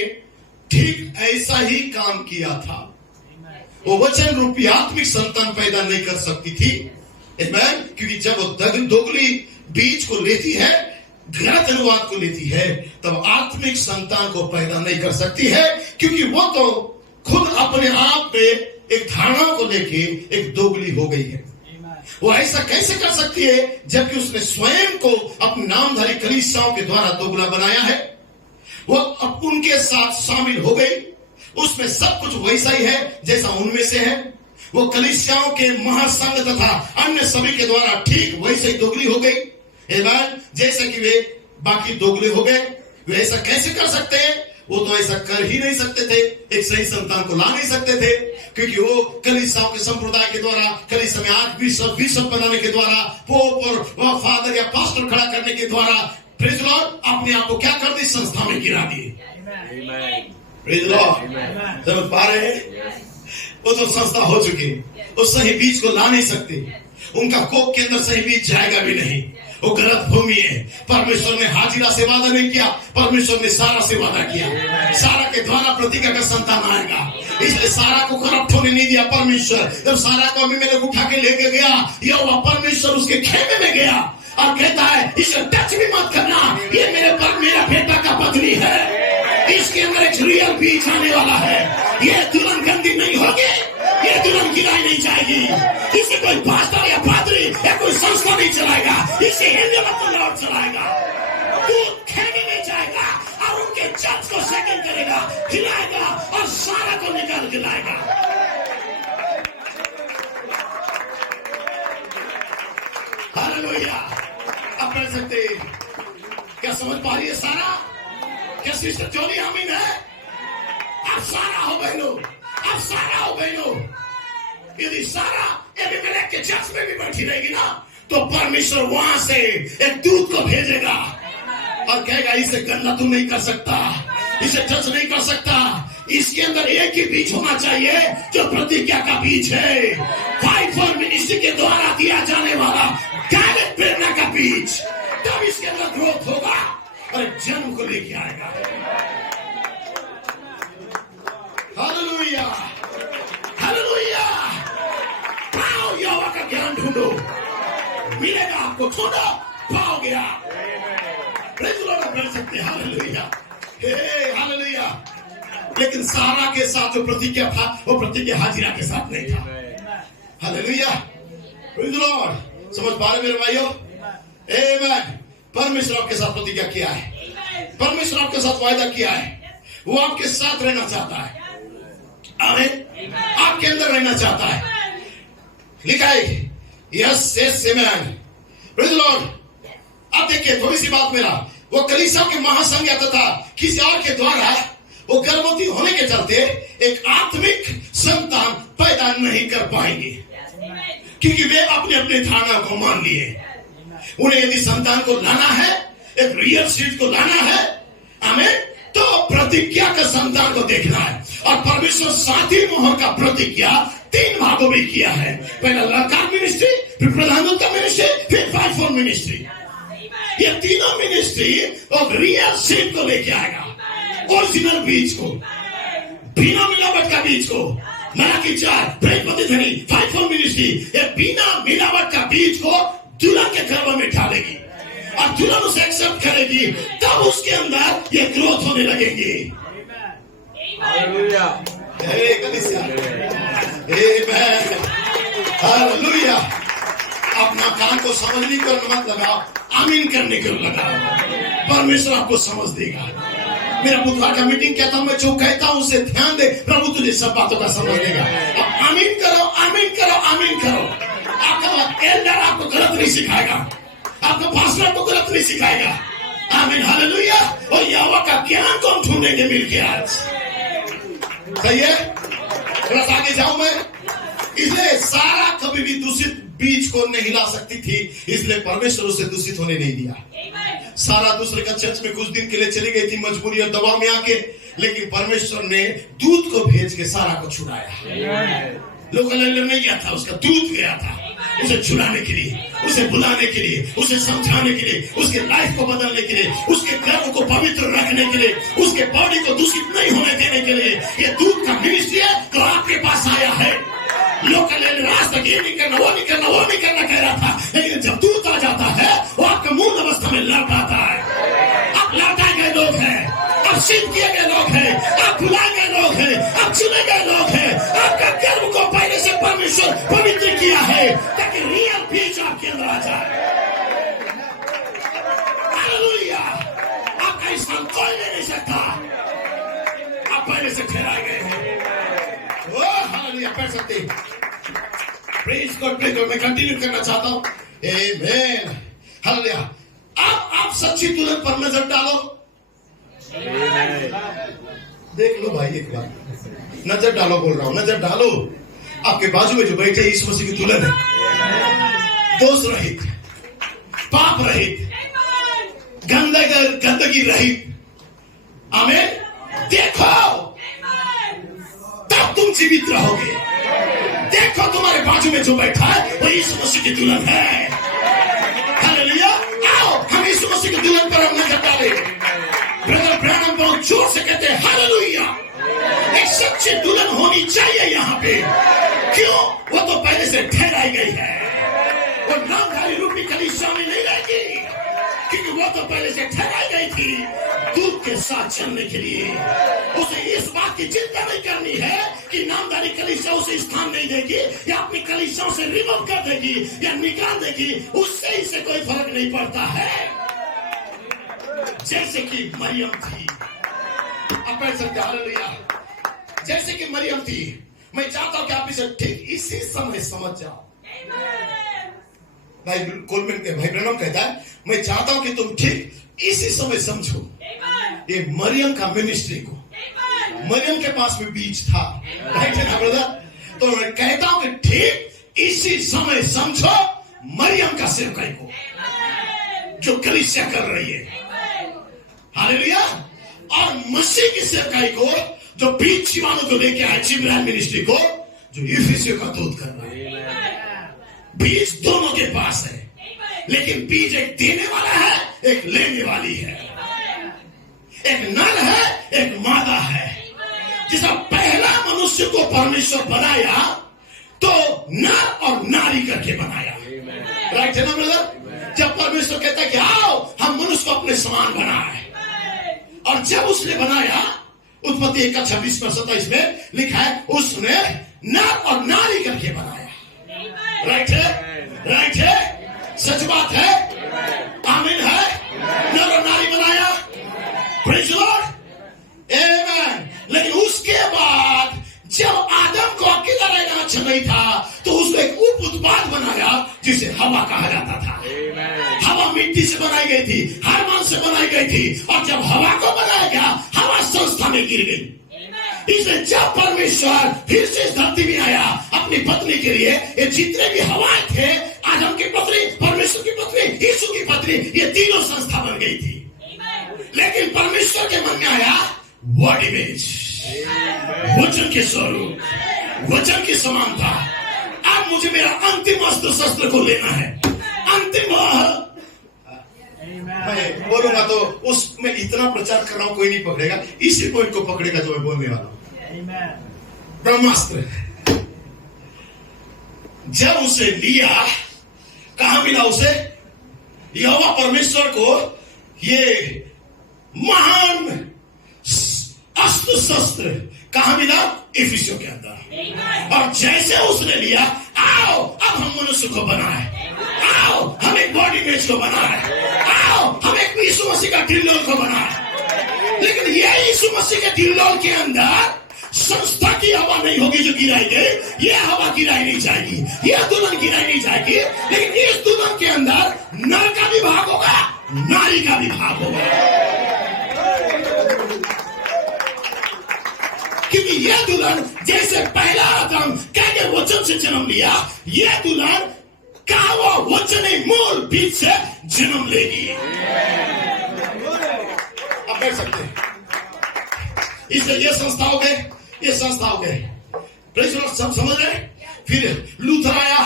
ठीक ऐसा ही काम किया था। वो वचन रूपी आत्मिक संतान पैदा नहीं कर सकती थी, क्योंकि जब वो दोगली बीज को लेती है, गलत अनुवाद को लेती है, तब आत्मिक संतान को पैदा नहीं कर सकती है, क्योंकि वो तो खुद अपने आप में एक धारणा को लेके एक दोगली हो गई है। वो ऐसा कैसे कर सकती है जबकि उसने स्वयं को अपने नामधारी कलीसियाओं के द्वारा दोगला बनाया है। वो अब उनके साथ शामिल हो गई, उसमें सब कुछ वैसा ही है जैसा उनमें से है। वो कलीसियाओं के महासंघ तथा अन्य सभी के द्वारा ठीक वैसे ही दोगली हो गई, जैसे कि वे बाकी दोगले हो गए। वे ऐसा कैसे कर सकते हैं? वो तो ऐसा कर ही नहीं सकते थे, एक सही संतान को ला नहीं सकते थे, क्योंकि वो कलीसियाओं के संप्रदाय के द्वारा, कलीसिया में आर्कबिशप बनाने के द्वारा, पोप और फादर या पास्टर खड़ा करने के द्वारा, प्रेज लॉर्ड, अपने आप को क्या कर दी, संस्था में गिरा दिए। प्रेज लॉर्ड, समझ पा रहे हैं? वो तो संस्था हो चुकी, वो सही बीज को ला नहीं सकते। उनका कोक के अंदर सही बीज जाएगा भी नहीं, वो गलत भूमि है। परमेश्वर ने हाजिरा से वादा नहीं किया, परमेश्वर ने सारा से वादा किया। सारा के द्वारा प्रतिज्ञा का संतान आएगा, इसलिए सारा को करप्ट होने नहीं दिया परमेश्वर। जब सारा को अभी मैंने उठा के लेके गया, यहोवा परमेश्वर उसके खेमे में गया और कहता है इसे टच भी मत करना, ये मेरा बेटा का पत्नी है, इसके अंदर एक रियल बीज आने वाला है। ये दुल्हन गंदी नहीं होगी, ये दुल्हन गिराई नहीं जाएगी, इसे कोई पास्टर या पादरी या कोई संस्था नहीं चलाएगा, इसे एंजल ऑफ द लॉर्ड चलाएगा। दूध खेने में जाएगा और उनके चर्च को सेकंड करेगा, खिलाएगा और सारा को निकाल के लाएगा। हालेलुया। आप पढ़ सकते, क्या समझ पा रही है सारा? क्या सिस्टर जोली आमीन है? आप सारा हो बहनों, आप सारा हो बहनों। यदि सारा एबीमेलेक के चर्च में भी बैठी रहेगी ना, तो परमेश्वर वहां से एक दूत को भेजेगा और कहेगा इसे गंदा तू नहीं कर सकता, इसे टच नहीं कर सकता, इसके अंदर एक ही बीज होना चाहिए जो प्रतिज्ञा का बीज है, फाइट फॉर मिनिस्ट्री के द्वारा दिया जाने वाला डायरेक्ट प्रेरणा का बीज। तब इसके अंदर ग्रोथ होगा और जन्म को लेके आएगा। Hallelujah, hallelujah. पाओ यहोवा का ज्ञान ढूंढो, मिलेगा आपको, ढूंढो पाओगे आप। प्रेज़ द लॉर्ड कर सकते हैं। Hallelujah, hallelujah. लेकिन सारा के साथ जो प्रतिज्ञा था वो प्रतिज्ञा हाजिरा के साथ नहीं था। Hallelujah, praise the Lord. समझ पा रहे मेरे भाइयों? आमेन। परमेश्वर आपके साथ प्रतिज्ञा किया है, परमेश्वर आपके साथ वायदा किया है, वो आपके साथ रहना चाहता है। आमीन, आपके अंदर रहना चाहता है। लिखा है yes yes amen, praise the Lord. अब देखिए थोड़ी सी बात मेरा, वो कलीसिया के महासंघ तथा किसी और के द्वारा वो गर्भवती होने के चलते एक आत्मिक संतान पैदा नहीं कर पाएंगे, क्योंकि वे अपने अपने धारणा को मान लिए। उन्हें यदि संतान को लाना है, एक रियल सीड को लाना है, आमीन, तो प्रतिज्ञा का संतान को देखना है। और परमेश्वर 7वीं मोहर का प्रतिज्ञा 3 भागों में किया है। पहला लड़का मिनिस्ट्री, फिर प्रधानमंत्री मिनिस्ट्री, फिर फाइट फॉर मिनिस्ट्री। ये तीनों मिनिस्ट्री और रियल सीड को लेके आएगा, ओरिजिनल बीज को, बिना मिलावट का बीज को। मलाकी 4 फाइट फॉर मिनिस्ट्री, ये बिना मिलावट का बीज को दुल्हन के गर्भ में डालेगी और दुल्हन उसे एक्सेप्ट करेगी, तब उसके अंदर ये ग्रोथ होने लगेगी। Hallelujah, hallelujah. अपना कान को समझने को मत लगाओ, आमीन करने को लगाओ, परमेश्वर आपको समझ देगा। मेरा बुधवार का मीटिंग क्या था, मैं जो कहता हूं उसे ध्यान दे, प्रभु तुझे सब बातों का समझ देगा। अब आमीन करो, आमीन करो, आमीन करो। आपका एल्डर आपको गलत नहीं सिखाएगा, आपका पास्टर आपको गलत नहीं सिखाएगा। आमीन, हालेलुया। और यहोवा का ज्ञान को हम ढूंढेंगे मिलके आज। सही है? थोड़ा आगे जाऊं मैं। इसलिए सारा कभी भी दूषित बीज को नहीं ला सकती थी, इसलिए परमेश्वर उसे दूषित होने नहीं दिया। सारा दूसरे का चर्च में कुछ दिन के लिए चली गई थी मजबूरी और दबाव में आके, लेकिन परमेश्वर ने दूत को भेज के सारा को छुड़ाया। लोकल एल्डर नहीं गया था, उसका दूत गया था उसे छुड़ाने के लिए, उसे बुलाने के लिए, उसे समझाने के लिए, उसके लाइफ को बदलने के लिए, उसके गर्भ को पवित्र रखने के लिए, उसके बॉडी को दूषित नहीं होने देने के लिए। ये दूत का मिनिस्ट्री है तो आपके पास आया है। लोकल एल्डर आज तक ये नहीं करना, वो नहीं करना, वो नहीं करना कह रहा था, लेकिन जब दूत आ जाता है वो आपके मूल अवस्था में लौट आता है। आप लौटाए गए लोग हैं, आप सिद्ध किए गए लोग हैं, आप बुलाए गए लोग हैं, आप चुने गए लोग हैं। आपका कर्म को पहले से परमेश्वर पवित्र किया है ताकि रियल बीज आपके अंदर आ जाए। हालेलुया। आपका स्थान कोई ले नहीं सकता, आप पहले से ठहराए गए हैं। हालेलुया। पढ़ सकते हैं। Praise God, praise God. मैं कंटिन्यू करना चाहता हूं। आमेन, हालेलुया। आप सच्ची दुल्हन पर नजर डालो। देख लो भाई, एक बार नजर डालो, बोल रहा हूं, नजर डालो। आपके बाजू में जो बैठे यीशु मसीह की दुल्हन है, दोष रहित, पाप रहित, गंदगी रहित। आमीन। देखो तब तुम जीवित रहोगे। देखो तुम्हारे बाजू में जो बैठा है वो यीशु मसीह की दुल्हन है। हालेलुया। आओ हम यीशु मसीह की दुल्हन पर हम नजर डालें। ब्रदर ब्रैनम बहुत जोर से कहते हैं हालेलुया। एक सच्ची दुल्हन होनी चाहिए यहाँ पे। क्यों? वो तो पहले से ठहराई गई है। वो नामधारी रूपी कलीसिया में नहीं रहेगी, क्योंकि वो तो पहले से ठहराई गई थी दूत के साथ चलने के लिए। उसे इस बात की चिंता नहीं करनी है कि नामधारी कलीसिया उसे स्थान नहीं देगी या अपनी कलीसियाओं से रिमूव कर देगी या निकाल देगी। उससे इसे कोई फर्क नहीं पड़ता है। जैसे कि मरियम थी, आप पढ़ सकते हैं हालेलुया। जैसे कि मरियम थी, मैं चाहता हूं कि आप इसे ठीक इसी समय समझ जाओ। भाई कोलमैन, भाई ब्रैनम कहता है मैं चाहता हूं कि तुम ठीक इसी समय समझो ये मरियम का मिनिस्ट्री को। मरियम के पास में बीज था, राइट है ना ब्रदर? तो मैं कहता हूं कि ठीक इसी समय समझो मरियम का सेवकाई को जो कलीसिया कर रही है। हालेलुया। और मसीह की सेवकाई को जो बीज शिवानों को लेके आए, चिब्रान मिनिस्ट्री को जो इफिसियों का दूध कर रहा है। बीज दोनों के पास है, लेकिन बीज एक देने वाला है, एक लेने वाली है। एक नर है, एक मादा है। जिस पहला मनुष्य को परमेश्वर बनाया तो नर और नारी करके बनाया, राइट है ना ब्रदर? जब परमेश्वर कहता है कि आओ हम मनुष्य को अपने समान बनाए, और जब उसने बनाया, उत्पत्ति 1:26-27 में लिखा है उसने नर और नारी करके बनाया। राइट है, राइट है, सच बात है, आमीन है। नर और नारी बनाया, प्रेज द लॉर्ड, आमीन। लेकिन उसके बाद जब आदम को अकेला रहना अच्छा नहीं था तो उसने एक उप उत्पाद बनाया जिसे हवा कहा जाता था। हवा मिट्टी से बनाई गई थी, हार्मोन से बनाई गई थी, और जब हवा को बनाया गया हवा संस्था में गिर गई। इसलिए जब परमेश्वर फिर से इस धरती में आया अपनी पत्नी के लिए, ये जितने भी हवाएं थे, आदम की पत्नी, परमेश्वर की पत्नी, यीशु की पत्नी, ये तीनों संस्था बन गई थी। लेकिन परमेश्वर के मन में आया वर्ड इमेज, वचन के स्वरूप, वचन की समानता। अब मुझे मेरा अंतिम अस्त्र शस्त्र को लेना है। अंतिम मैं बोलूंगा तो उसमें इतना प्रचार कर रहा हूं, कोई नहीं पकड़ेगा। इसी पॉइंट को पकड़ेगा जो मैं बोलने वाला हूं। ब्रह्मास्त्र जब उसे लिया, कहां मिला उसे? यहोवा परमेश्वर को ये महान अस्त्र शस्त्र कहां मिला? इफिसियों के अंदर। और जैसे उसने लिया, आओ अब हम मनुष्य को बनाए, आओ हम एक बॉडी इमेज को बनाए, आओ हम एक यीशु मसीह का टिल्लोल को बनाए। लेकिन ये यीशु मसीह के दिलों के अंदर संस्था की हवा नहीं होगी जो गिराई गई। ये हवा गिराई नहीं जाएगी, ये दुल्हन गिराई नहीं जाएगी, लेकिन इस दुल्हन के अंदर नर का भी भाग होगा, नारी का भी भाग होगा। क्योंकि ये दुल्हन जैसे पहला आदम कह के वचन से जन्म लिया, ये दुल्हन कहावा वचन मूल बीज से जन्म लेगी। अब बैठ सकते हैं। इसलिए ये संस्था हो गए, ये संस्था हो गए। प्रेज़ लॉर्ड, सब समझ रहे? फिर लूथर आया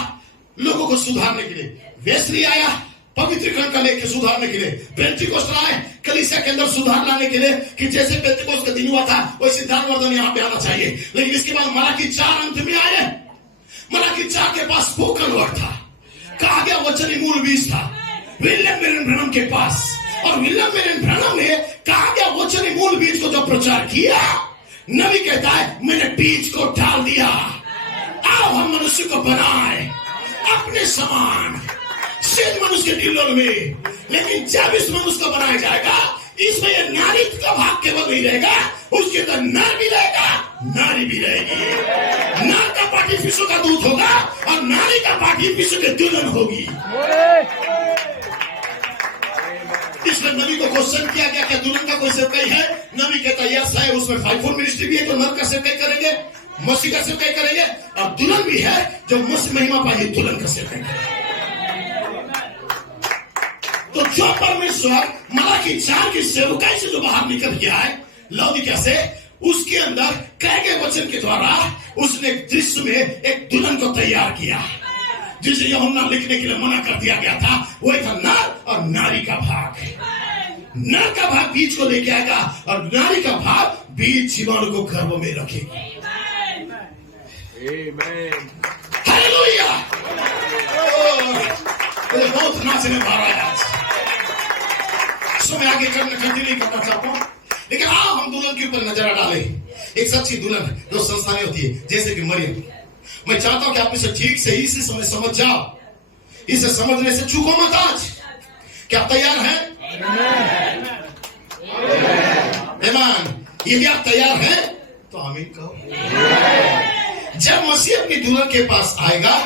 लोगों को सुधारने के लिए, वेस्ली आया पवित्रीकरण का लेके सुधारने के लिए, पेंटिकोस्ट आए कलीसिया के अंदर सुधार लाने के लिए कि जैसे पेंटिकोस्ट का दिन हुआ था वैसे दानवर्धन यहाँ पे आना चाहिए। लेकिन इसके बाद मलाकी 4 अंत में आए। मलाकी 4 के पास स्पोकन वर्ड था, कहा गया वचन मूल बीज था विलियम मेरन ब्रैनम के पास, और विलियम मेरन ब्रैनम ने कहा गया वचन मूल बीज को जो प्रचार किया, नबी कहता है मैंने बीज को डाल दिया, आओ हम मनुष्य को बनाए अपने समान, सिर्फ मनुष्य के दिलों में। लेकिन जब इस मनुष्य को बनाया जाएगा, इसमें यह नारी का भाग केवल नहीं रहेगा, उसके अंदर नर भी रहेगा, नारी भी रहेगी। नर का पार्टी विश्व का दूत होगा और नारी का पार्टी विश्व के दुल्हन होगी। इसलिए नबी को क्वेश्चन किया गया क्या दुल्हन का कोई सेवकाई है? नबी कहता यस है, उसमें 5-4 मिनिस्ट्री भी है, तो नर का सेवकाई करेंगे, मसीह का सेवकाई करेंगे, और दुल्हन भी है जो मसीह महिमा पाइए दुल्हन का सेवकाई करेंगे। तो जो परमेश्वर मलाकी 4 की सेवकाई से जो बाहर निकल गया है लौदीकिया से, उसके अंदर कह गए वचन के द्वारा उसने दृश्य में एक दुल्हन को तैयार किया, जिसे यूहन्ना लिखने के लिए मना कर दिया गया था। वही था नर और नारी का भाग। नर का भाग बीज को लेके आएगा और नारी का भाग बीज जीवाणु को गर्भ में रखेगी। हालेलुया! मुझे बहुत नाचने भर रहा है आज, सो मैं आगे कंटिन्यू करना चाहता हूँ, लेकिन आओ हम दुल्हन के ऊपर नजर डालें। एक सच्ची दुल्हन जो संस्थानी होती है, जैसे कि मरियम। मैं चाहता हूं कि आप इसे ठीक से इसी समय समझ जाओ, इसे समझने से चूको मत आज। क्या आप तैयार हैं? आमीन। यदि आप तैयार हैं तो आमीन कहो। जब मसीह अपनी दुल्हन के पास आएगा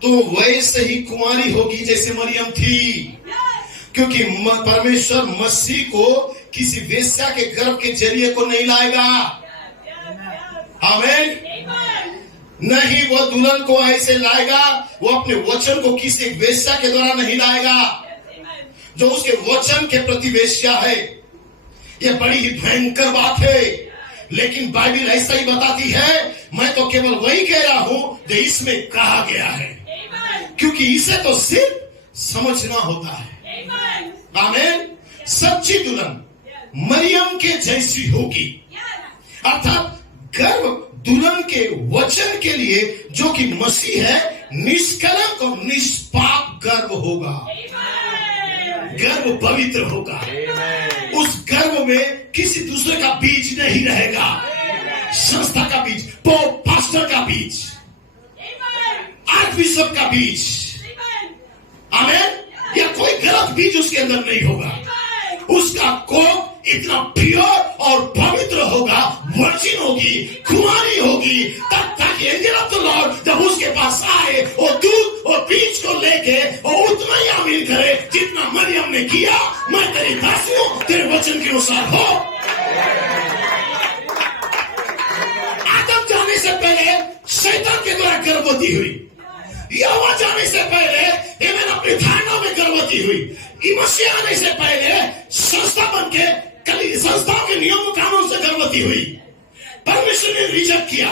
तो वैसे ही कुंवारी होगी जैसे मरियम थी, क्योंकि परमेश्वर मसीह को किसी वेश्या के गर्भ के जरिए को नहीं लाएगा। आमीन। नहीं, वो दुल्हन को ऐसे लाएगा, वो अपने वचन को किसी एक वेश्या के द्वारा नहीं लाएगा जो उसके वचन के प्रति वेश्या है। यह बड़ी ही भयंकर बात है, लेकिन बाइबल ऐसा ही बताती है। मैं तो केवल वही कह रहा हूं जो इसमें कहा गया है, क्योंकि इसे तो सिर्फ समझना होता है। आमीन। सच्ची दुल्हन मरियम के जैसी होगी, अर्थात गर्भ दुल्हन के वचन के लिए जो कि मसीह है, निष्कलंक और निष्पाप गर्भ होगा। गर्भ पवित्र होगा। उस गर्भ में किसी दूसरे का बीज नहीं रहेगा। संस्था का बीज, पोप पास्टर का बीज, आर्चबिशप का बीज, आमीन, या कोई गलत बीज उसके अंदर नहीं होगा। उसका कोप इतना प्योर और पवित्र होगा, वर्जिन होगी, कुमारी होगी, तब तक एंजल ऑफ द लॉर्ड जब उसके पास आए और दूध और बीज को लेके और उतना ही आमीन करे जितना मरियम ने किया। मैं तेरी दासी हूं, तेरे वचन के अनुसार हो। आदम जाने से पहले शैतान के द्वारा गर्भवती हुई, यहोवा जाने से पहले एमेन अपनी धारणा में गर्भवती हुई, मसीह आने से पहले संस्था बन के संस्थाओं के नियम कानून से गर्भवती हुई। परमेश्वर ने रिजेक्ट किया,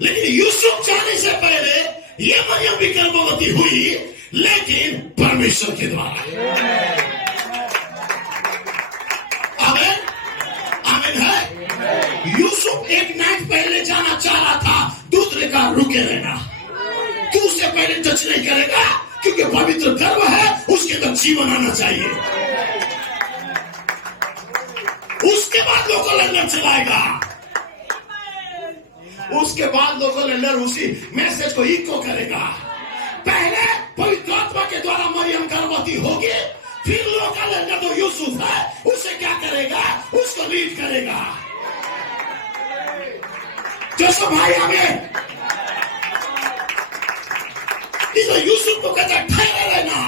लेकिन यूसुफ जाने से पहले ये मरियम भी गर्भवती हुई, लेकिन परमेश्वर के द्वारा। आमीन। आमीन है। यूसुफ एक नाइट पहले जाना चाह रहा था, दूत ने कहा रुके रहना, तू उससे पहले टच नहीं करेगा, क्योंकि पवित्र गर्भ है, उसके अंदर जीवन आना चाहिए। उसके बाद लोकल लैंडर चलाएगा, उसके बाद लोकल लैंडर उसी मैसेज को इको करेगा। पहले पवित्र आत्मा के द्वारा मरियम गर्भवती होगी, फिर लोग लेगा तो यूसुफ है, उसे क्या करेगा? उसको लीड करेगा। जैसा भाई हमें इस यूसुफ को कहता है ठहरे रहना।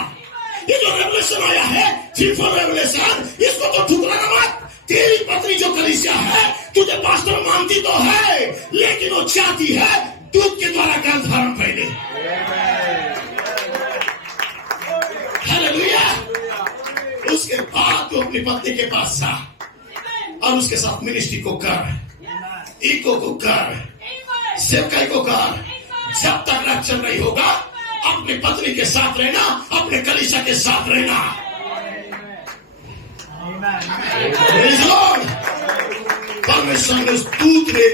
ये जो रेवलेशन आया है, थ्रीफोल्ड रेवलेशन, इसको तो ठुकराना मत। तेरी पत्नी जो कलीसिया है, तुझे पास्टर मानती तो है, लेकिन वो चाहती है दूध के द्वारा गर्भ धारण पहले। हालेलुया। उसके बाद तू अपनी पत्नी के पास जा और उसके साथ मिनिस्ट्री को कर, इको को कर, सेवकाई को कर। जब तक रक्षण नहीं होगा, अपनी पत्नी के साथ रहना, अपने कलीसिया के साथ रहना। परमेश्वर ने उस दूत ने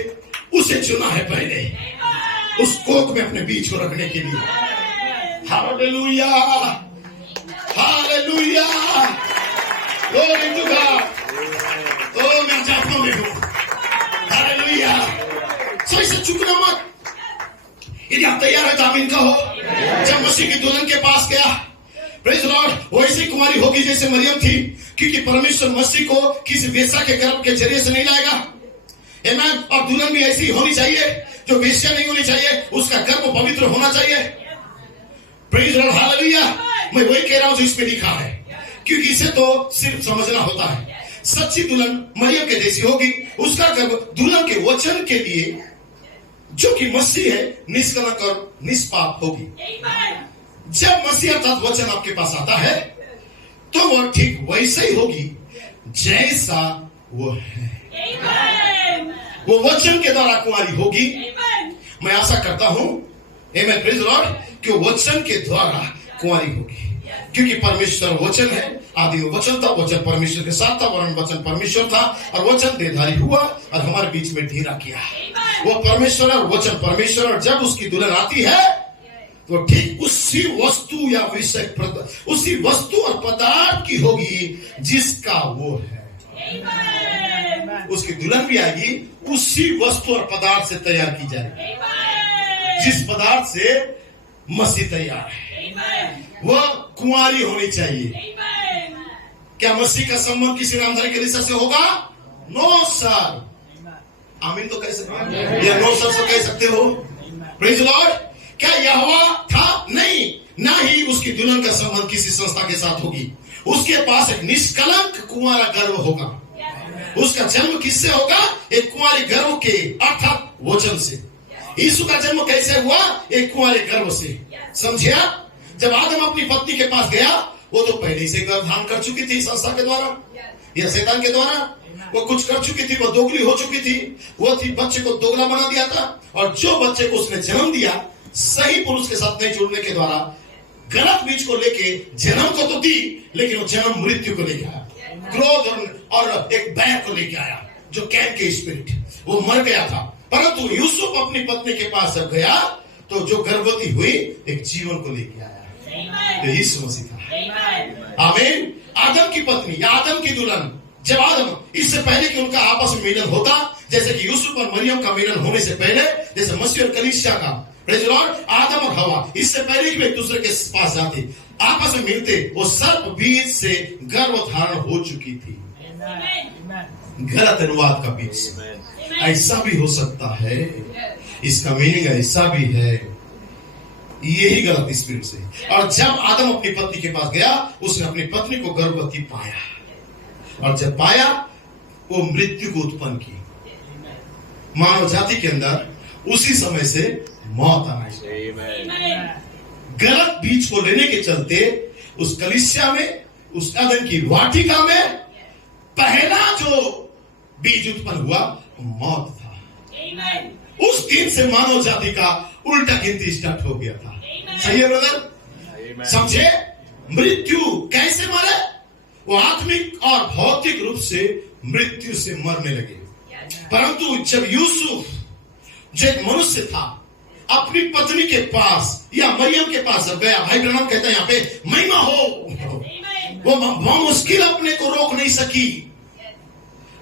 उसे चुना है पहले, उस कोख में अपने बीच को रखने के लिए। Hallelujah, hallelujah, glory to God. ओ मैं आत्मा में हूं। हालेलुया। सही से चुकना मत। यदि आप तैयार है तो आमीन कहो। जब मसीह की दुल्हन के पास गया, प्रेज लॉर्ड, वैसी कुमारी होगी जैसे मरियम थी, क्योंकि परमेश्वर मसीह को किसी वेश्या के गर्भ के जरिए से नहीं लाएगा। आमीन। और दुल्हन भी ऐसी होनी चाहिए जो वेश्या नहीं होनी चाहिए, उसका गर्भ पवित्र होना चाहिए। Praise Lord, hallelujah. मैं वही कह रहा हूं जो इसमें लिखा है, क्योंकि इसे तो सिर्फ समझना होता है। सच्ची दुल्हन मरियम के जैसी होगी, उसका गर्भ दुल्हन के वचन के लिए जो कि मसीह है, निष्कलंक और निष्पाप होगी। जब मसीह अर्थात वचन आपके पास आता है, तो वह ठीक वैसे ही होगी जैसा वो है। वो वचन के द्वारा कुंवारी होगी। मैं आशा करता हूं, आमीन, प्रेज लॉर्ड, कि वचन के द्वारा कुंवारी होगी, क्योंकि परमेश्वर वचन है। आदि में वचन था, वचन परमेश्वर के साथ था, वरन वचन परमेश्वर था, और वचन देहधारी हुआ और हमारे बीच में ढीरा किया। वो परमेश्वर और वचन परमेश्वर, और जब उसकी दुल्हन आती है तो ठीक उसी वस्तु या विषय, उसी वस्तु और पदार्थ की होगी जिसका वो है। उसकी दुल्हन भी आएगी, उसी वस्तु और पदार्थ से तैयार की जाएगी जिस पदार्थ से मसीह तैयार है। वह कुंवारी होनी चाहिए। क्या मसीह का संबंध किसी नामधारी कलीसिया से होगा? No sir. आमीन तो कह सकते हो, या नो सर कह सकते हो। Praise Lord. क्या यहोवा था? नहीं। ना ही उसकी दुल्हन का संबंध किसी संस्था के साथ होगी। उसके पास एक निष्कलंक कुंवारा गर्भ होगा। उसका जन्म किससे होगा? एक कुंवारी गर्भ के, अर्थात वचन से। यीशु का जन्म कैसे हुआ? एक कुंवारे गर्भ से। समझे आप? जब आदम अपनी पत्नी के पास गया, वो तो पहले से गर्भ धारण कर चुकी थी संस्था के द्वारा या शैतान के द्वारा। वो कुछ कर चुकी थी, वो दोगली हो चुकी थी। वो थी बच्चे को दोगला बना दिया था, और जो बच्चे को उसने जन्म दिया, सही पुरुष के साथ नहीं जुड़ने के द्वारा गलत बीज को लेके जन्म को तो दी, लेकिन वो जन्म मृत्यु को लेके आया, क्रोध और एक बैर को लेके आया, जो कैन के स्पिरिट, वो मर गया था। परंतु यूसुफ अपनी पत्नी के पास जब गया, तो जो गर्भवती हुई, एक जीवन को लेके आया। तो यीशु मसीह था। आमीन। आदम की पत्नी या आदम की दुल्हन, जब आदम, इससे पहले कि उनका आपस में मिलन होता, जैसे कि यूसुफ और मरियम का मिलन होने से पहले, जैसे मसीह और कलीसिया का, प्रेज लॉर्ड, आदम और हवा, इससे पहले कि वे एक दूसरे के पास जाते, आपस में मिलते, वो सर्प बीज से गर्भ धारण हो चुकी थी। गलत अनुवाद का बीज। ऐसा भी हो सकता है, इसका मीनिंग ऐसा भी है, यही गलत स्पिरिट से। और जब आदम अपनी पत्नी के पास गया, उसने अपनी पत्नी को गर्भवती पाया, और जब पाया, वो मृत्यु को उत्पन्न की। मानव जाति के अंदर उसी समय से मौत आना चाहिए। गलत बीज को लेने के चलते उस कलीसिया में, उस अदन की वाटिका में पहला जो बीज उत्पन्न हुआ, मौत था। उस दिन से मानव जाति का उल्टा गिनती स्टार्ट हो गया था। सही है ब्रदर? समझे? मृत्यु कैसे मरे? वो आत्मिक और भौतिक रूप से मृत्यु से मरने लगे। परंतु जब यूसुफ, जो एक मनुष्य था, अपनी पत्नी के पास या मरियम के पास जब गया, भाई ब्रह्म कहता है यहाँ पे महिमा हो, वो मुश्किल अपने को रोक नहीं सकी,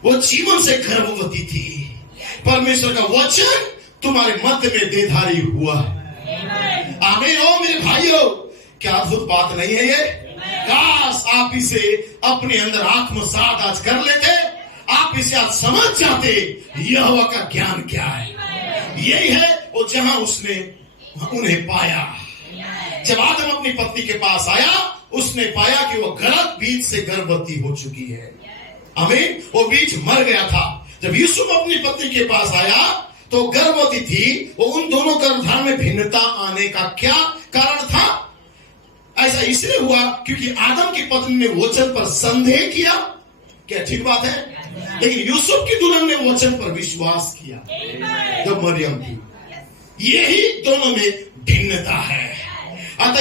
वो जीवन से गर्भवती थी। परमेश्वर का वचन तुम्हारे मध्य में देधारी हुआ है। आमीन। ओ मेरे भाइयों, क्या अद्भुत बात नहीं है ये? काश आप इसे अपने अंदर आत्मसात आज कर लेते, आप इसे आज समझ जाते यहोवा का ज्ञान क्या है। यही है वो जहां उसने उन्हें पाया। जब आदम अपनी पत्नी के पास आया, उसने पाया कि वो गलत बीज से गर्भवती हो चुकी है। आमीन। वो बीज मर गया था। जब यूसुफ अपनी पत्नी के पास आया तो गर्भवती थी। वो उन दोनों गर्भधारण में भिन्नता आने का क्या कारण था? ऐसा इसलिए हुआ क्योंकि आदम की पत्नी ने वचन पर संदेह किया। क्या ठीक बात है? लेकिन यूसुफ की दुल्हन ने वचन पर विश्वास किया जो मरियम थी। यही दोनों में भिन्नता है। अतः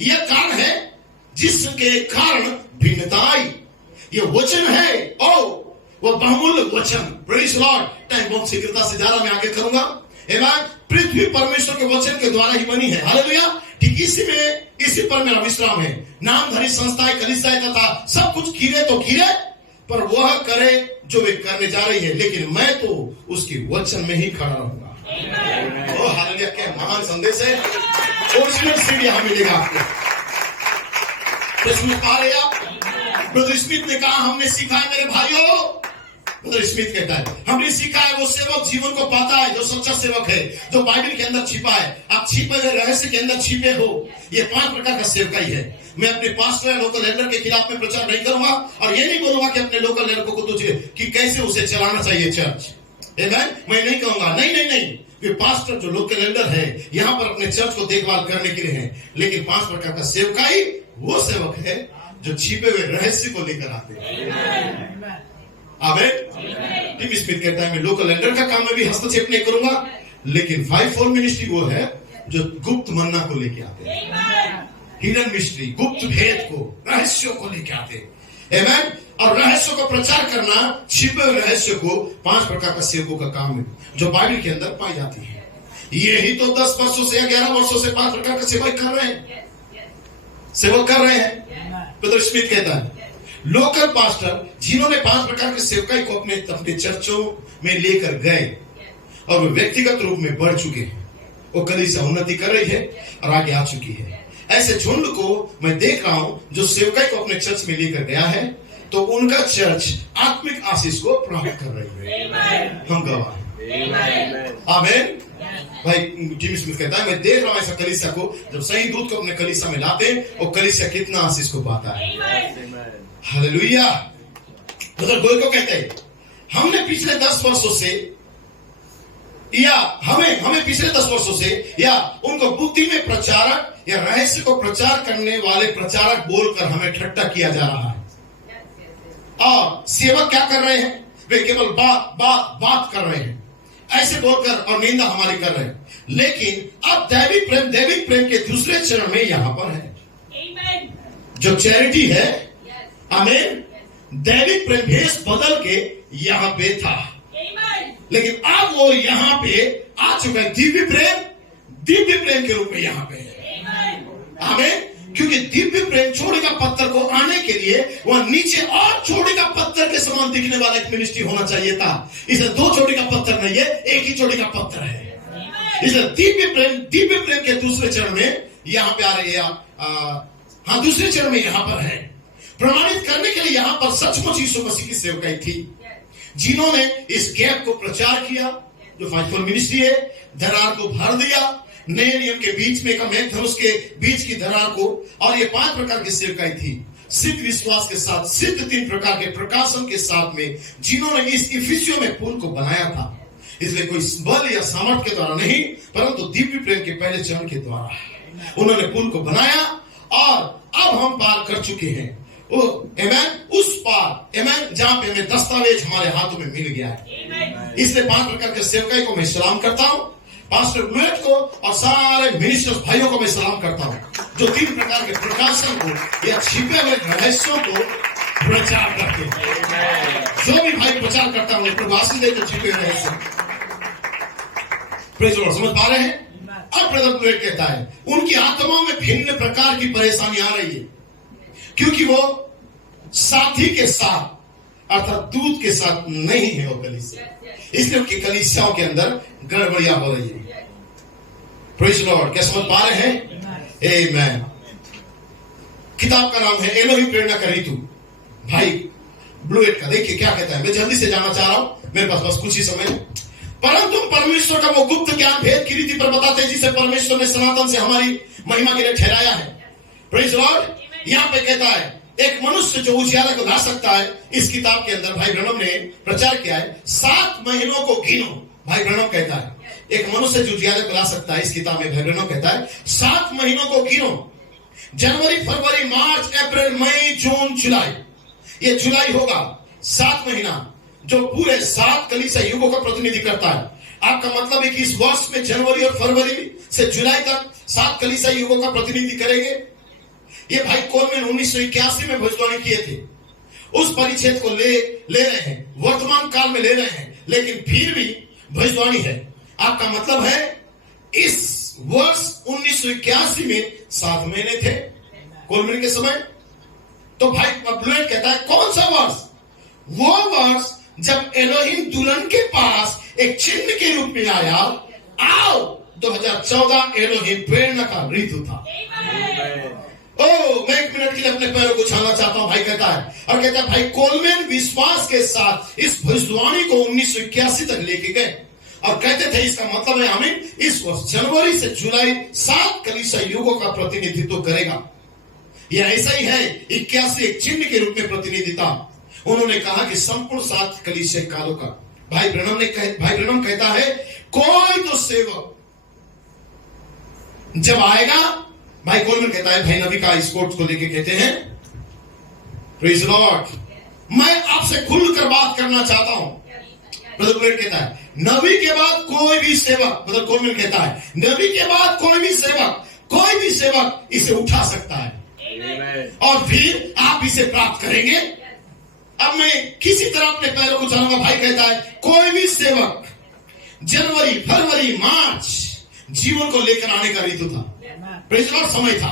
यह कारण है जिसके कारण भिन्नता आई। ये वचन है और वो बहुमूल्य वचन। Praise Lord. टाइम बहुत शीघ्रता से जा रहा, मैं आगे करूंगा। आमीन। पृथ्वी परमेश्वर के वचन के द्वारा ही बनी है। हालेलुया। ठीक इसी पर मेरा विश्राम है। नामधारी संस्थाएं, कलीसियाएं तथा सब कुछ कीड़े तो कीड़े, पर वह करे जो वे करने जा रही है, लेकिन मैं तो उसकी वचन में ही खड़ा रहूंगा। ओ हालेलुया। क्या महान संदेश है। ओरिजिनल सीड यहां मिलेगा आपको। तो इसमें पा रहे आप। ब्रदर स्मिथ ने कहा हमने सीखा है मेरे भाइयों। ब्रदर स्मिथ कहता है हमने सीखा है वो सेवक जीवन को पाता है जो सच्चा सेवक है, जो बाइबल के अंदर छिपा है। आप छिपे हुए रहस्य के अंदर छिपे हो। ये 5 प्रकार का सेवकाई है। मैं अपने पास्टर या लोकल एल्डर के खिलाफ में प्रचार नहीं करूंगा और ये नहीं बोलूंगा कि अपने लोकल एल्डर को तुझे कि कैसे उसे चलाना चाहिए चर्च। मैं नहीं कहूंगा नहीं। ये पास्टर जो लोकल एल्डर है यहाँ पर अपने चर्च को देखभाल करने के लिए है। लेकिन 5 प्रकार का सेवकाई वो सेवक है जो छिपे हुए रहस्य को लेकर आते हैं। आमीन। टीम स्मिथ कहता है मैं लोकल एल्डर का काम में भी हस्तक्षेप नहीं करूंगा, लेकिन 5-4 मिनिस्ट्री वो है जो गुप्त मन्ना को लेके आते हैं। हिडन मिस्ट्री, गुप्त भेद को, रहस्यों को लेके आते हैं। आमीन। और रहस्यों को प्रचार करना, छिपे हुए रहस्य को 5 प्रकार का सेवकों का काम है जो बाइबल के अंदर पाई जाती है। यही तो 10 वर्षों से या 11 वर्षों से 5 प्रकार का सेवक कर रहे हैं। ब्रदर स्मिथ कहता है लोकल पास्टर जिन्होंने 5 प्रकार के सेवकाई को अपने चर्चों में लेकर गए और वे व्यक्तिगत रूप में बढ़ चुके हैं, वो कलीसिया उन्नति कर रही है और आगे आ चुकी है। ऐसे झुंड को मैं देख रहा हूं जो सेवकाई को अपने चर्च में लेकर गया है, तो उनका चर्च आत्मिक आशीष को प्राप्त कर रही है। हम गवाह हैं। आमीन। भाई टीम स्मिथ कहता है मैं देख रहा हूं ऐसा कलीसिया को, जब सही दूत को अपने कलीसिया में लाते हैं और कलीसिया कितना आशीष को पाता है। हालेलुया। ब्रदर गोयको कहते हैं हमने पिछले 10 वर्षों से या हमें पिछले 10 वर्षों से या उनको बुद्धि में प्रचारक या रहस्य को प्रचार करने वाले प्रचारक बोलकर हमें ठट्टा किया जा रहा है। और सेवक क्या कर रहे हैं? वे केवल बात कर रहे हैं, ऐसे बोलकर और निंदा हमारी कर रहे हैं। लेकिन अब दैविक प्रेम के दूसरे चरण में यहां पर है जो चैरिटी है। आमीन। दैविक प्रेम भेष बदल के यहां पे था, लेकिन अब वो यहां पे आ चुका है। दिव्य प्रेम के रूप में यहां पे है। आमीन। क्योंकि दिव्य प्रेम चोरी का पत्थर को आने के लिए वह नीचे और चोरी का पत्थर के समान दिखने वाला एक मिनिस्ट्री होना चाहिए था। इसे 2 चोटी का पत्थर नहीं है, एक ही चोटी का पत्थर है। इसे दिव्य प्रेम के दूसरे चरण में यहां पे आ रही है। दूसरे चरण में यहां पर है। प्रमाणित करने के लिए यहां पर सचमुच यीशु मसीह की सेवकाई थी, जिन्होंने इस गैप को प्रचार किया जो 5-4 मिनिस्ट्री है। दरार को भर दिया, नए नियम के बीच में धनुष के बीच की दरार को। और ये 5 प्रकार की सेवकाई थी, सिद्ध विश्वास के साथ, सिद्ध 3 प्रकार के प्रकाशन के साथ में, जिन्होंने इस इफिसियों में पुल को बनाया था। इसलिए कोई बल या सामर्थ्य के द्वारा नहीं, परंतु दिव्य प्रेम के पहले चरण के द्वारा उन्होंने पुल को बनाया। और अब हम पार कर चुके हैं उस पार, जहां पे हमें दस्तावेज हमारे हाथों में मिल गया है। इसलिए 5 प्रकार के सेवकाई को मैं सलाम करता हूं, पास्टर ब्लूएट को और सारे मिनिस्टर्स भाइयों को मैं सलाम करता हूं जो 3 प्रकार के प्रकाशन को या छिपे हुए रहस्यों को प्रचार करते हैं। जो भी भाई प्रचार करता है प्रभु आशीष देते छिपे हुए रहस्य। Praise Lord. समझ पा रहे हैं? अब ब्रदर ब्लूएट कहता है उनकी आत्माओं में भिन्न प्रकार की परेशानी आ रही है, क्योंकि वो साथी के साथ अर्थात दूत के साथ नहीं है वो कलीसिया, इसलिए उनकी कलीसियाओं के अंदर गड़बड़ियां हो रही है। Praise Lord. क्या समझ पा रहे हैं? आमेन। किताब का नाम है एलोही प्रेरणा का ऋतु। भाई ब्लूएट का देखिए क्या कहता है। मैं जल्दी से जाना चाह रहा हूं, मेरे पास बस कुछ ही समय है। परंतु परमेश्वर का वो गुप्त ज्ञान भेद की रीति पर बताते हैं जिसे परमेश्वर ने सनातन से हमारी महिमा के लिए ठहराया है। Praise Lord. यहां पे कहता है एक मनुष्य जो उजियारा को ला सकता है, इस किताब के अंदर भाई ब्रह्म ने प्रचार किया है 7 महीनों को गिनो। भाई ब्रह्म कहता है एक मनुष्य जो उजियारा को ला सकता है, इस किताब में भाई ब्रह्म कहता है 7 महीनों को गिनो। जनवरी, फरवरी, मार्च, अप्रैल, मई, जून, जुलाई। ये जुलाई होगा 7 महीना जो पूरे 7 कलीसिया युगों का प्रतिनिधि करता है। आपका मतलब है कि इस वर्ष में जनवरी और फरवरी से जुलाई तक 7 कलीसिया युगों का प्रतिनिधि करेंगे। ये भाई कोलमैन 1981 में भविष्यवाणी किए थे। उस परिच्छेद को ले रहे हैं, वर्तमान काल में ले रहे हैं, लेकिन फिर भी भविष्यवाणी है। आपका मतलब है इस वर्ष 1981 में 7 महीने थे कोलमैन के समय। तो भाई ब्लूएट कहता है कौन सा वर्ष? वो वर्ष जब एलोहिम दुल्हन के पास एक चिन्ह के रूप में आया। आओ 2014 एलोहिम प्रेरणा का ऋतु था। मैं 1 मिनट के लिए अपने पैरों को छाना चाहता हूं। भाई कहता है और कहता है भाई कोलमैन विश्वास के साथ इस भविष्यवाणी को 1981 तक लेके गए और कहते थे इसका मतलब है हमें इस वर्ष जनवरी से जुलाई 7 कलीसिया युगों का प्रतिनिधित्व करेगा। यह ऐसा ही है। 81 एक चिन्ह के रूप में प्रतिनिधि था। उन्होंने कहा कि संपूर्ण 7 कलीसिया कालों का। भाई ब्रह्म कहता है कोई तो सेवक जब आएगा। भाई कोलमैन कहता है भाई नबी का इस कोट को लेके कहते हैं प्रेज लॉर्ड, मैं आपसे खुलकर बात करना चाहता हूं। ब्रदर ब्लेड कहता है नबी के बाद कोई भी सेवक, ब्रदर कोलमैन कहता है नबी के बाद कोई भी सेवक इसे उठा सकता है और फिर आप इसे प्राप्त करेंगे। अब मैं किसी तरह अपने पैरों को चलाऊंगा। भाई कहता है कोई भी सेवक जनवरी, फरवरी, मार्च जीवन को लेकर आने का ऋतु था। प्रेज लॉर्ड समय था।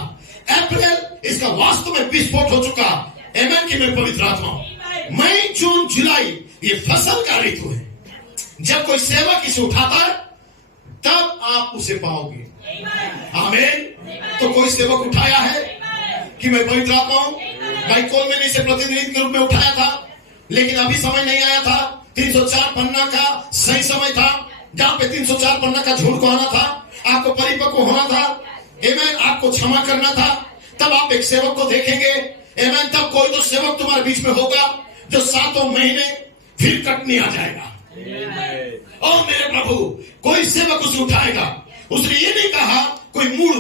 अप्रैल इसका वास्तव में विस्फोट हो चुका। आमेन कि मैं पवित्र आत्मा हूं। मई, जून, जुलाई ये फसल का ऋतु है। जब कोई सेवक इसे उठाता है तब आप उसे पाओगे। आमीन। तो कोई सेवक उठाया है कि मैं पवित्र आत्मा हूं। भाई कोलमैन इसे प्रतिनिधि के रूप में उठाया था, लेकिन अभी समय नहीं आया था। 304 पन्ना का सही समय था जहां पे 304 पन्ना का झूठ को आना था। आपको परिपक्व होना था। आमीन। आपको क्षमा करना था। तब आप एक सेवक को देखेंगे। आमीन। तब कोई तो सेवक तुम्हारे बीच में होगा जो 7 महीने फिर कटने आ जाएगा। और मेरे प्रभु कोई सेवक उसे उठाएगा। उसने ये नहीं कहा कोई मूढ़।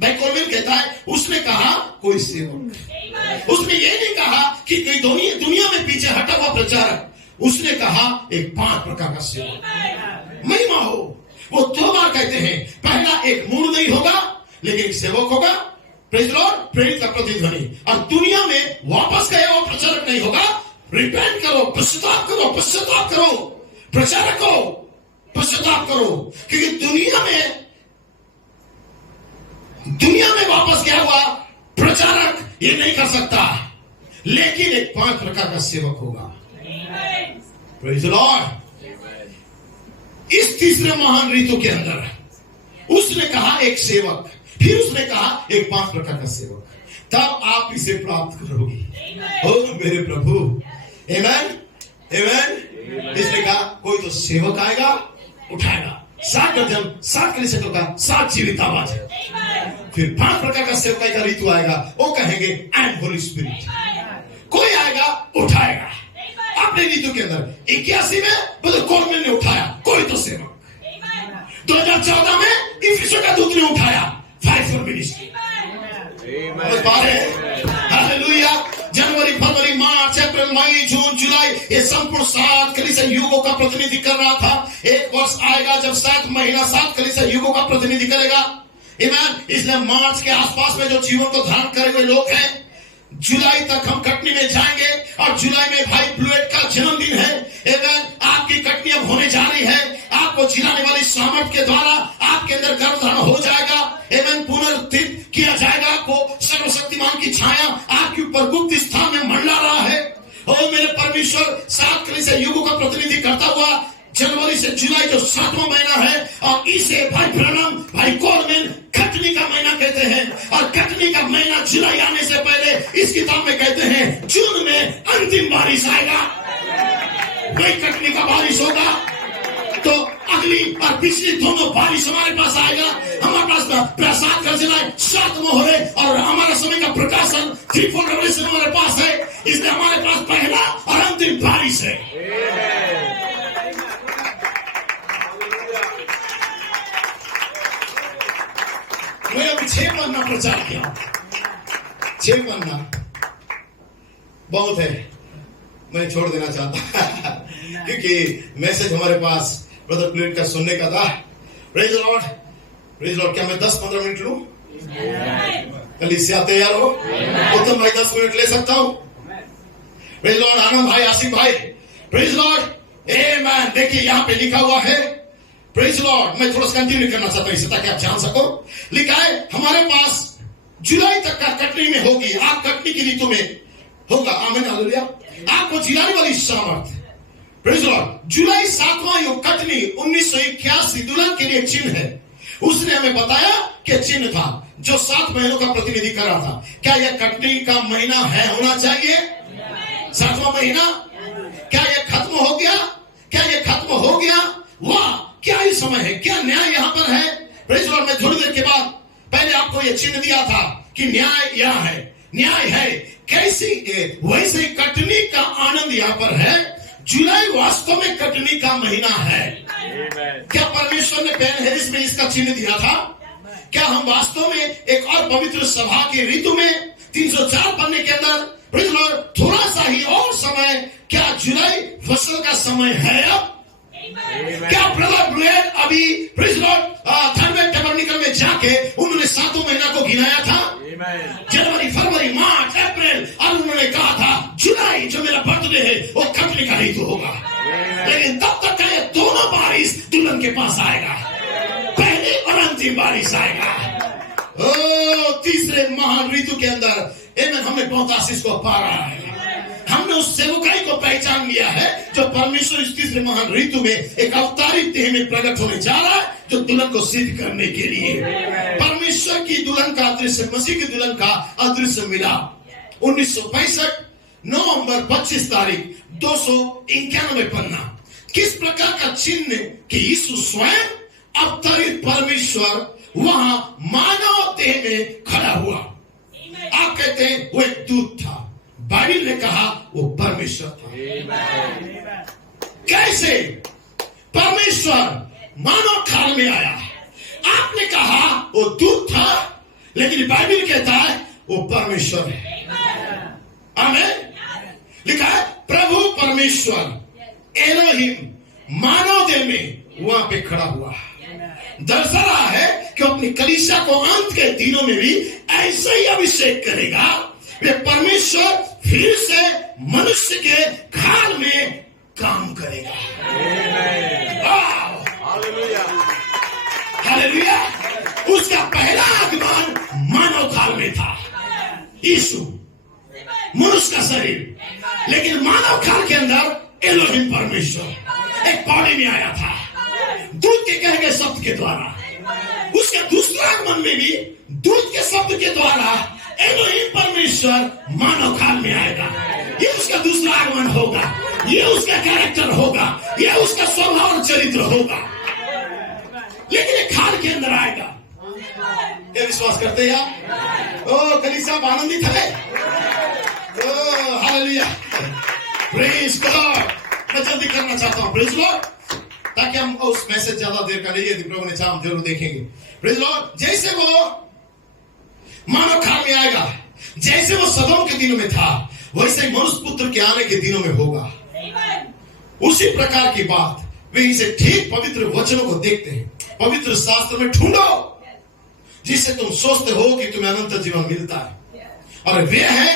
भाई कोलमैन कहता है उसने कहा कोई सेवक। उसने ये नहीं कहा कि कोई दुनिया में पीछे हटा हुआ प्रचारक। उसने कहा एक 5 प्रकार का सेवक महिमा हो। वो 2 बार कहते हैं। पहला एक मूढ़ नहीं होगा लेकिन एक सेवक होगा। Praise Lord. प्रेरित का प्रतिध्वनि। और दुनिया में वापस गया हुआ प्रचारक नहीं होगा। रिपेंट करो, पश्चाताप करो, पश्चाताप करो। प्रचारक हो, पश्चाताप करो। क्योंकि दुनिया में वापस गया हुआ प्रचारक ये नहीं कर सकता, लेकिन एक 5 प्रकार का सेवक होगा। Praise Lord. इस तीसरे महान ऋतु के अंदर उसने कहा एक सेवक, फिर उसने कहा एक 5 प्रकार का सेवक। तब आप इसे प्राप्त करोगे। ओ मेरे प्रभु। आमीन। आमीन। इसने कहा कोई तो सेवक आएगा, उठाएगा। 7 दर्जन, 7 कलीसिया का 7 जीवित आवाज है। फिर 5 प्रकार का सेवकाई का ऋतु आएगा। वो कहेंगे आई एम होली स्पिरिट। कोई आएगा, उठाएगा अपने ऋतु के अंदर। 81 में ब्रदर कोलमैन ने उठाया कोई तो सेवक। 2014 में इफिसुस का दूत ने उठाया 5 फॉर मिनिस्ट्री। हालेलुया। जनवरी, फरवरी, मार्च, अप्रैल, मई, जून, जुलाई ये संपूर्ण 7 कलीसिया युगों का प्रतिनिधि कर रहा था। एक वर्ष आएगा जब 7 महीना 7 कलीसिया युगों का प्रतिनिधि करेगा। आमीन। इसलिए मार्च के आसपास में जो जीवन को धारण करे हुए लोग हैं, जुलाई तक हम कटनी में जाएंगे और जुलाई में भाई ब्लूएट का जन्मदिन है। आमीन। आपकी कटनी अब होने जा रही है। आपको जिलाने वाली सामर्थ के द्वारा आपके अंदर गर्भधारण हो जाएगा। आमीन। पुनरुत्थित किया जाएगा। आपको सर्वशक्तिमान की छाया आपके ऊपर गुप्त स्थान में मंडरा रहा है। ओ मेरे परमेश्वर 7 कलीसिया युगों का प्रतिनिधि करता हुआ जनवरी से जुलाई जो 7वां महीना है, और इसे भाई ब्रनम, भाई कोलमैन कटनी का महीना कहते हैं। और कटनी का महीना जुलाई आने से पहले इस किताब में कहते हैं जून में अंतिम बारिश आएगा, वही कटनी का बारिश होगा। तो अगली और पिछली दोनों बारिश हमारे पास आएगा। हमारे पास प्रसाद का जिला 7 मोहरे और हमारा समय का प्रकाशन 3-4 रेवलेशन हमारे पास है। इसलिए हमारे पास पहला और अंतिम बारिश है। मैं अभी 6 पन्ना प्रचार किया, 6 पन्ना बहुत है, मैं छोड़ देना चाहता क्योंकि मैसेज हमारे पास ब्रदर प्लेट का सुनने का था। Praise Lord, praise Lord. क्या मैं 10-15 मिनट लूं? कलीसिया तैयार हो? उत्तम भाई 10 मिनट ले सकता हूं? Praise Lord. आनंद भाई, आसिफ भाई, प्रेज लॉर्ड। आमेन। देखिए यहाँ पे लिखा हुआ है, प्रेज लॉर्ड। मैं थोड़ा सा कंटिन्यू करना चाहता हूं इसे ताकि आप जान सको। लिखा है हमारे पास जुलाई तक का कटनी में होगी, आप कटनी की ऋतु में होगा। आमीन, हालेलुया। आपको जिलाने वाली सामर्थ, प्रेज लॉर्ड। जुलाई 7वां युग कटनी 1981 दुल्हन के लिए चिन्ह है। उसने हमें बताया कि चिन्ह था जो 7 महीनों का प्रतिनिधि कर रहा था। क्या यह कटनी का महीना है, होना चाहिए 7वां महीना? क्या यह खत्म हो गया? क्या यह खत्म हो गया? वाह, क्या ये समय है, क्या न्याय यहां पर है? Praise Lord. मैं थोड़ी देर के बाद पहले आपको यह चिन्ह दिया था कि न्याय यहां है, न्याय है। कैसी वैसे कटनी का आनंद यहां पर है। जुलाई वास्तव में कटनी का महीना है। क्या परमेश्वर ने पहले है इसमें इसका चिन्ह दिया था? क्या हम वास्तव में एक और पवित्र सभा के ऋतु में 304 पन्ने के अंदर, प्रेज लॉर्ड, थोड़ा सा ही और समय, क्या जुलाई फसल का समय है अब? क्या ब्रदर ब्लेयर अभी प्रेज लॉर्ड थर्ड टैबरनेकल में जाके उन्होंने 7 महीना को गिनाया था? जनवरी, फरवरी, मार्च, अप्रैल, और उन्होंने कहा था जुलाई जो मेरा बर्थडे है वो कटनी का ऋतु होगा। लेकिन तब तक का ये दोनों बारिश दुल्हन के पास आएगा, पहली और अंतिम बारिश आएगा। ओ तीसरे महान ऋतु के अंदर हमने बहुत आशीष को पा रहा है। हमने उस सेवकाई को पहचान लिया है जो परमेश्वर इस तीसरे महान ऋतु में एक अवतारित देह में प्रकट होने जा रहा है, जो दुल्हन को सिद्ध करने के लिए परमेश्वर की दुल्हन का अदृश्य, मसीह की दुल्हन का अदृश्य मिला। 1965 नवंबर 25 तारीख 291 पन्ना। किस प्रकार का चिन्ह कि यीशु स्वयं अवतारित परमेश्वर वहां मानव देह में खड़ा हुआ। आप कहते हैं वो एक दूत था, बाइबल ने कहा वो परमेश्वर था। कैसे परमेश्वर मानव काल में आया? आपने कहा वो दूत था, लेकिन बाइबल कहता है वो परमेश्वर है। आमीन। लिखा है प्रभु परमेश्वर एलोहिम मानव देह में वहां पे खड़ा हुआ। दर्शा रहा है कि अपनी कलीसिया को अंत के दिनों में भी ऐसे ही अभिषेक करेगा। वे परमेश्वर फिर से मनुष्य के काल में काम करेगा। हालेलुया। उसका पहला आगमन मानव काल में था, यीशु मनुष्य का शरीर, लेकिन मानव काल के अंदर एलोहिम परमेश्वर एक बॉडी में आया था, दूत के कहे गए शब्द के द्वारा। उसके दूसरा आगमन में भी दूत के शब्द के द्वारा एलोहिम परमेश्वर मानव काल में आएगा। ये उसका दूसरा आगमन होगा, ये उसका कैरेक्टर होगा, ये उसका स्वभाव और चरित्र होगा, लेकिन एक काल के अंदर आएगा। ये विश्वास करते हैं आप? ओ कलीसिया आनंदित है। ओ हालेलुया, प्रेज गॉड। मैं जल्दी करना चाहता हूं, प्रेज लॉर्ड, ताकि हम उस मैसेज ज्यादा देर का नहीं, यदि प्रभु ने चाहा हम जरूर देखेंगे। Praise Lord. जैसे वो मानव काल में आएगा, जैसे वो सदोम के दिनों में था, वैसे ही मनुष्य पुत्र के आने के दिनों में होगा। उसी प्रकार की बात वे इसे ठीक पवित्र वचनों को देखते हैं। पवित्र शास्त्र में ढूंढो जिससे तुम सोचते हो कि तुम्हें अनंत जीवन मिलता है, और वे है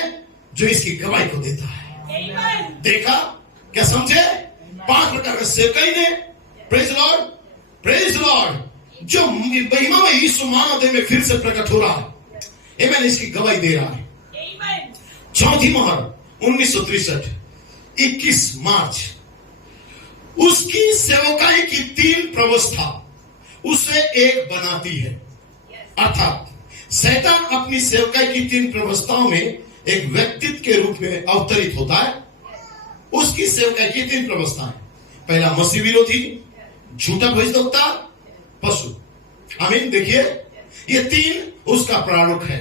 जो इसकी गवाही को देता है। देखा क्या समझे? 5 प्रकार के सेवकाई ने, प्रेज लॉर्ड, प्रेज लॉर्ड, जो महिमा में यीशु मानव देह में फिर से प्रकट हो रहा है, मैंने इसकी गवाही दे रहा है। चौथी मोहर 1963 21 मार्च। उसकी सेवकाई की 3 व्यवस्था उसे एक बनाती है। अर्थात शैतान अपनी सेवकाई की 3 व्यवस्थाओं में एक व्यक्तित्व के रूप में अवतरित होता है, उसकी सेवकाई की 3 व्यवस्थाएं। पहला मसीह विरोधी, झूठा भविष्यवक्ता, पशु। आमीन। देखिए, ये 3 उसका प्रारूप है,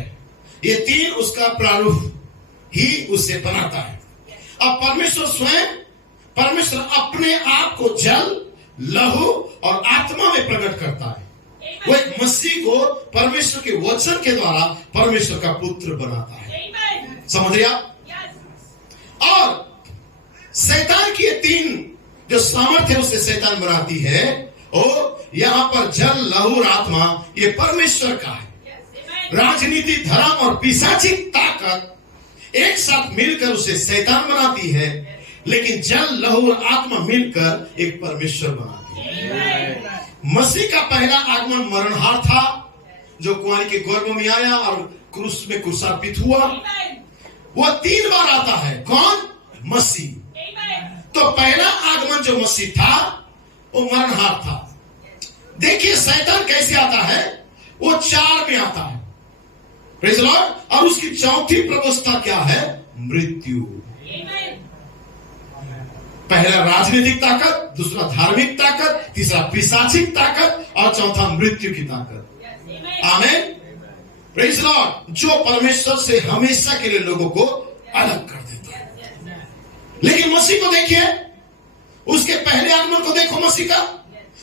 ये 3 उसका प्रारूप ही उसे बनाता है। अब परमेश्वर स्वयं, परमेश्वर अपने आप को जल, लहू और आत्मा में प्रकट करता है। वो एक मसीह को परमेश्वर के वचन के द्वारा परमेश्वर का पुत्र बनाता है। समझ रहे आप? और शैतान की 3 जो सामर्थ्य उसे शैतान बनाती है, और यहां पर जल, लहू और आत्मा, ये परमेश्वर का है। राजनीति, धर्म और पिशाचिक ताकत एक साथ मिलकर उसे शैतान बनाती है, लेकिन जल, लहू और आत्मा मिलकर एक परमेश्वर बनाती है। मसीह का पहला आगमन मरणहार था, जो कुंवारी के गर्भ में आया और क्रूस में क्रूसार्पित हुआ। वो 3 बार आता है। कौन? मसीह। तो पहला आगमन जो मसीह था वो मरणहार था। देखिए शैतान कैसे आता है, वो 4 में आता है। Praise the Lord. और उसकी चौथी व्यवस्था क्या है? मृत्यु। पहला राजनीतिक ताकत, दूसरा धार्मिक ताकत, तीसरा पिशाचिक ताकत और चौथा मृत्यु की ताकत। आमीन। Praise the Lord. जो परमेश्वर से हमेशा के लिए लोगों को अलग कर देता है। लेकिन मसीह को देखिए, उसके पहले आगमन को देखो मसीह का,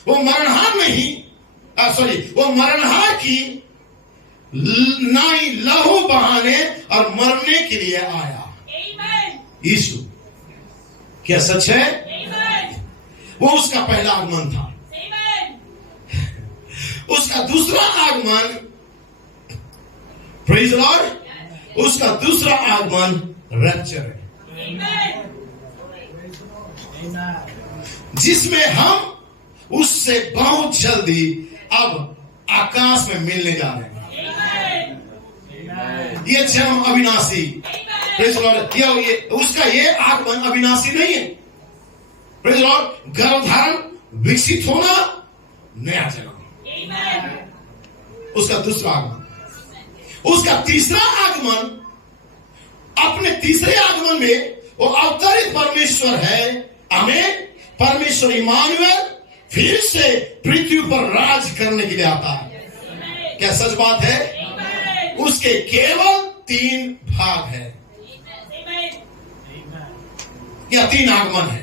वो मरणहार नहीं, वो मरणहार की नाई लहू बहाने और मरने के लिए आया। यीशु, क्या सच है? वो उसका पहला आगमन था। उसका दूसरा आगमन, प्रेज़ द लॉर्ड, उसका दूसरा आगमन रैप्चर है, जिसमें हम उससे बहुत जल्दी अब आकाश में मिलने जा रहे हैं। ये जन्म अविनाशी, प्रेज़ द लॉर्ड, ये उसका ये आगमन अविनाशी नहीं है। Praise the Lord. गर्भधारण, विकसित होना, नया जन्म, उसका दूसरा आगमन। उसका तीसरा आगमन, अपने तीसरे आगमन में वो अवतरित परमेश्वर है। आमीन। परमेश्वर इमानुएल फिर से पृथ्वी पर राज करने के लिए आता है। क्या सच बात है? उसके केवल 3 भाग है, या 3 आगमन है।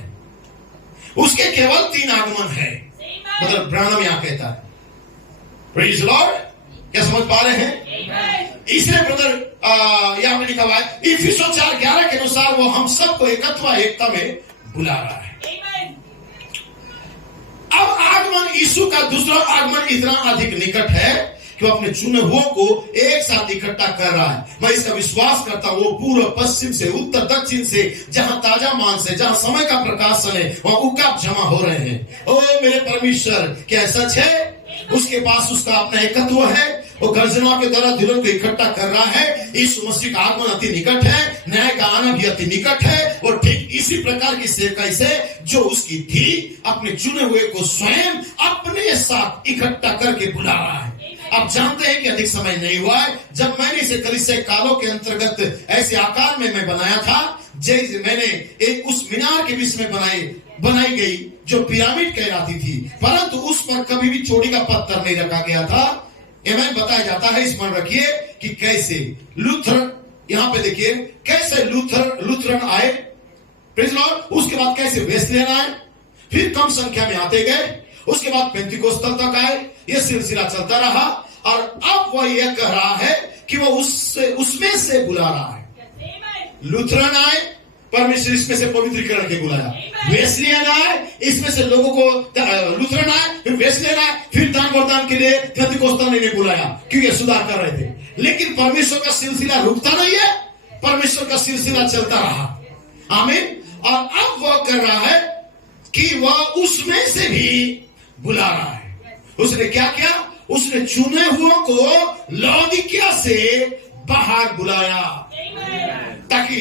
उसके केवल 3 आगमन है। मतलब ब्राह्मण यहां कहता है। Praise the Lord. क्या समझ पा रहे हैं? इसलिए ब्रदर यहां पे लिखा हुआ है इफिसियों 4:11 के अनुसार वो हम सबको एकता में बुला रहा है। अब आगमन, यीशु का दूसरा आगमन इतना अधिक निकट है कि वो अपने चुने हुओं को एक साथ इकट्ठा कर रहा है। मैं इसका विश्वास करता हूं, वो पूर्व पश्चिम से, उत्तर दक्षिण से, जहां ताजा मांस है, जहां समय का प्रकाशन है, वहां उकाब जमा हो रहे हैं। ओ मेरे परमेश्वर, क्या सच है? उसके पास उसका अपना एकत्व है। वो गर्जना के द्वारा दिलों को इकट्ठा कर रहा है। यीशु मसीह का आगमन अति निकट है, न्याय का आना भी अति निकट है। और ठीक इसी प्रकार की सेवकाई से जो उसकी थी, अपने चुने हुए को स्वयं अपने साथ इकट्ठा करके बुला रहा है। आप जानते हैं कि अधिक समय नहीं हुआ है जब मैंने इसे कलीसिया कालों के अंतर्गत ऐसे आकार में मैं बनाया था, जैसे मैंने एक उस मीनार के बीच में बनाई गई जो पिरामिड कहलाती थी, परंतु उस पर कभी भी चोटी का पत्थर नहीं रखा गया था। एवं बताया जाता है, स्मरण रखिए कि कैसे लूथरन, यहां पे देखिए कैसे लूथरन आए, प्रेज़ द लॉर्ड। उसके बाद कैसे वेस्लेयन आए, फिर कम संख्या में आते गए, उसके बाद पेंतिकोस्तल तक आए। यह सिलसिला चलता रहा और अब वह यह कह रहा है कि वो उसमें से बुला रहा है। लूथरन आए, परमेश्वर इसमें से पवित्रीकरण के बुलाया। वेस्लियन आए, इसमें से लोगों को, लूथरन आए, फिर वेस्लियन आए, फिर दान वरदान के लिए पेंतिकोस्तल ने बुलाया क्योंकि सुधार कर रहे थे। लेकिन परमेश्वर का सिलसिला रुकता नहीं है, परमेश्वर का सिलसिला चलता रहा। आमीन। और अब वह कर रहा है कि वह उसमें से भी बुला रहा है। उसने क्या किया? उसने चुने हुओं को लौदीकिया से बाहर बुलाया, ताकि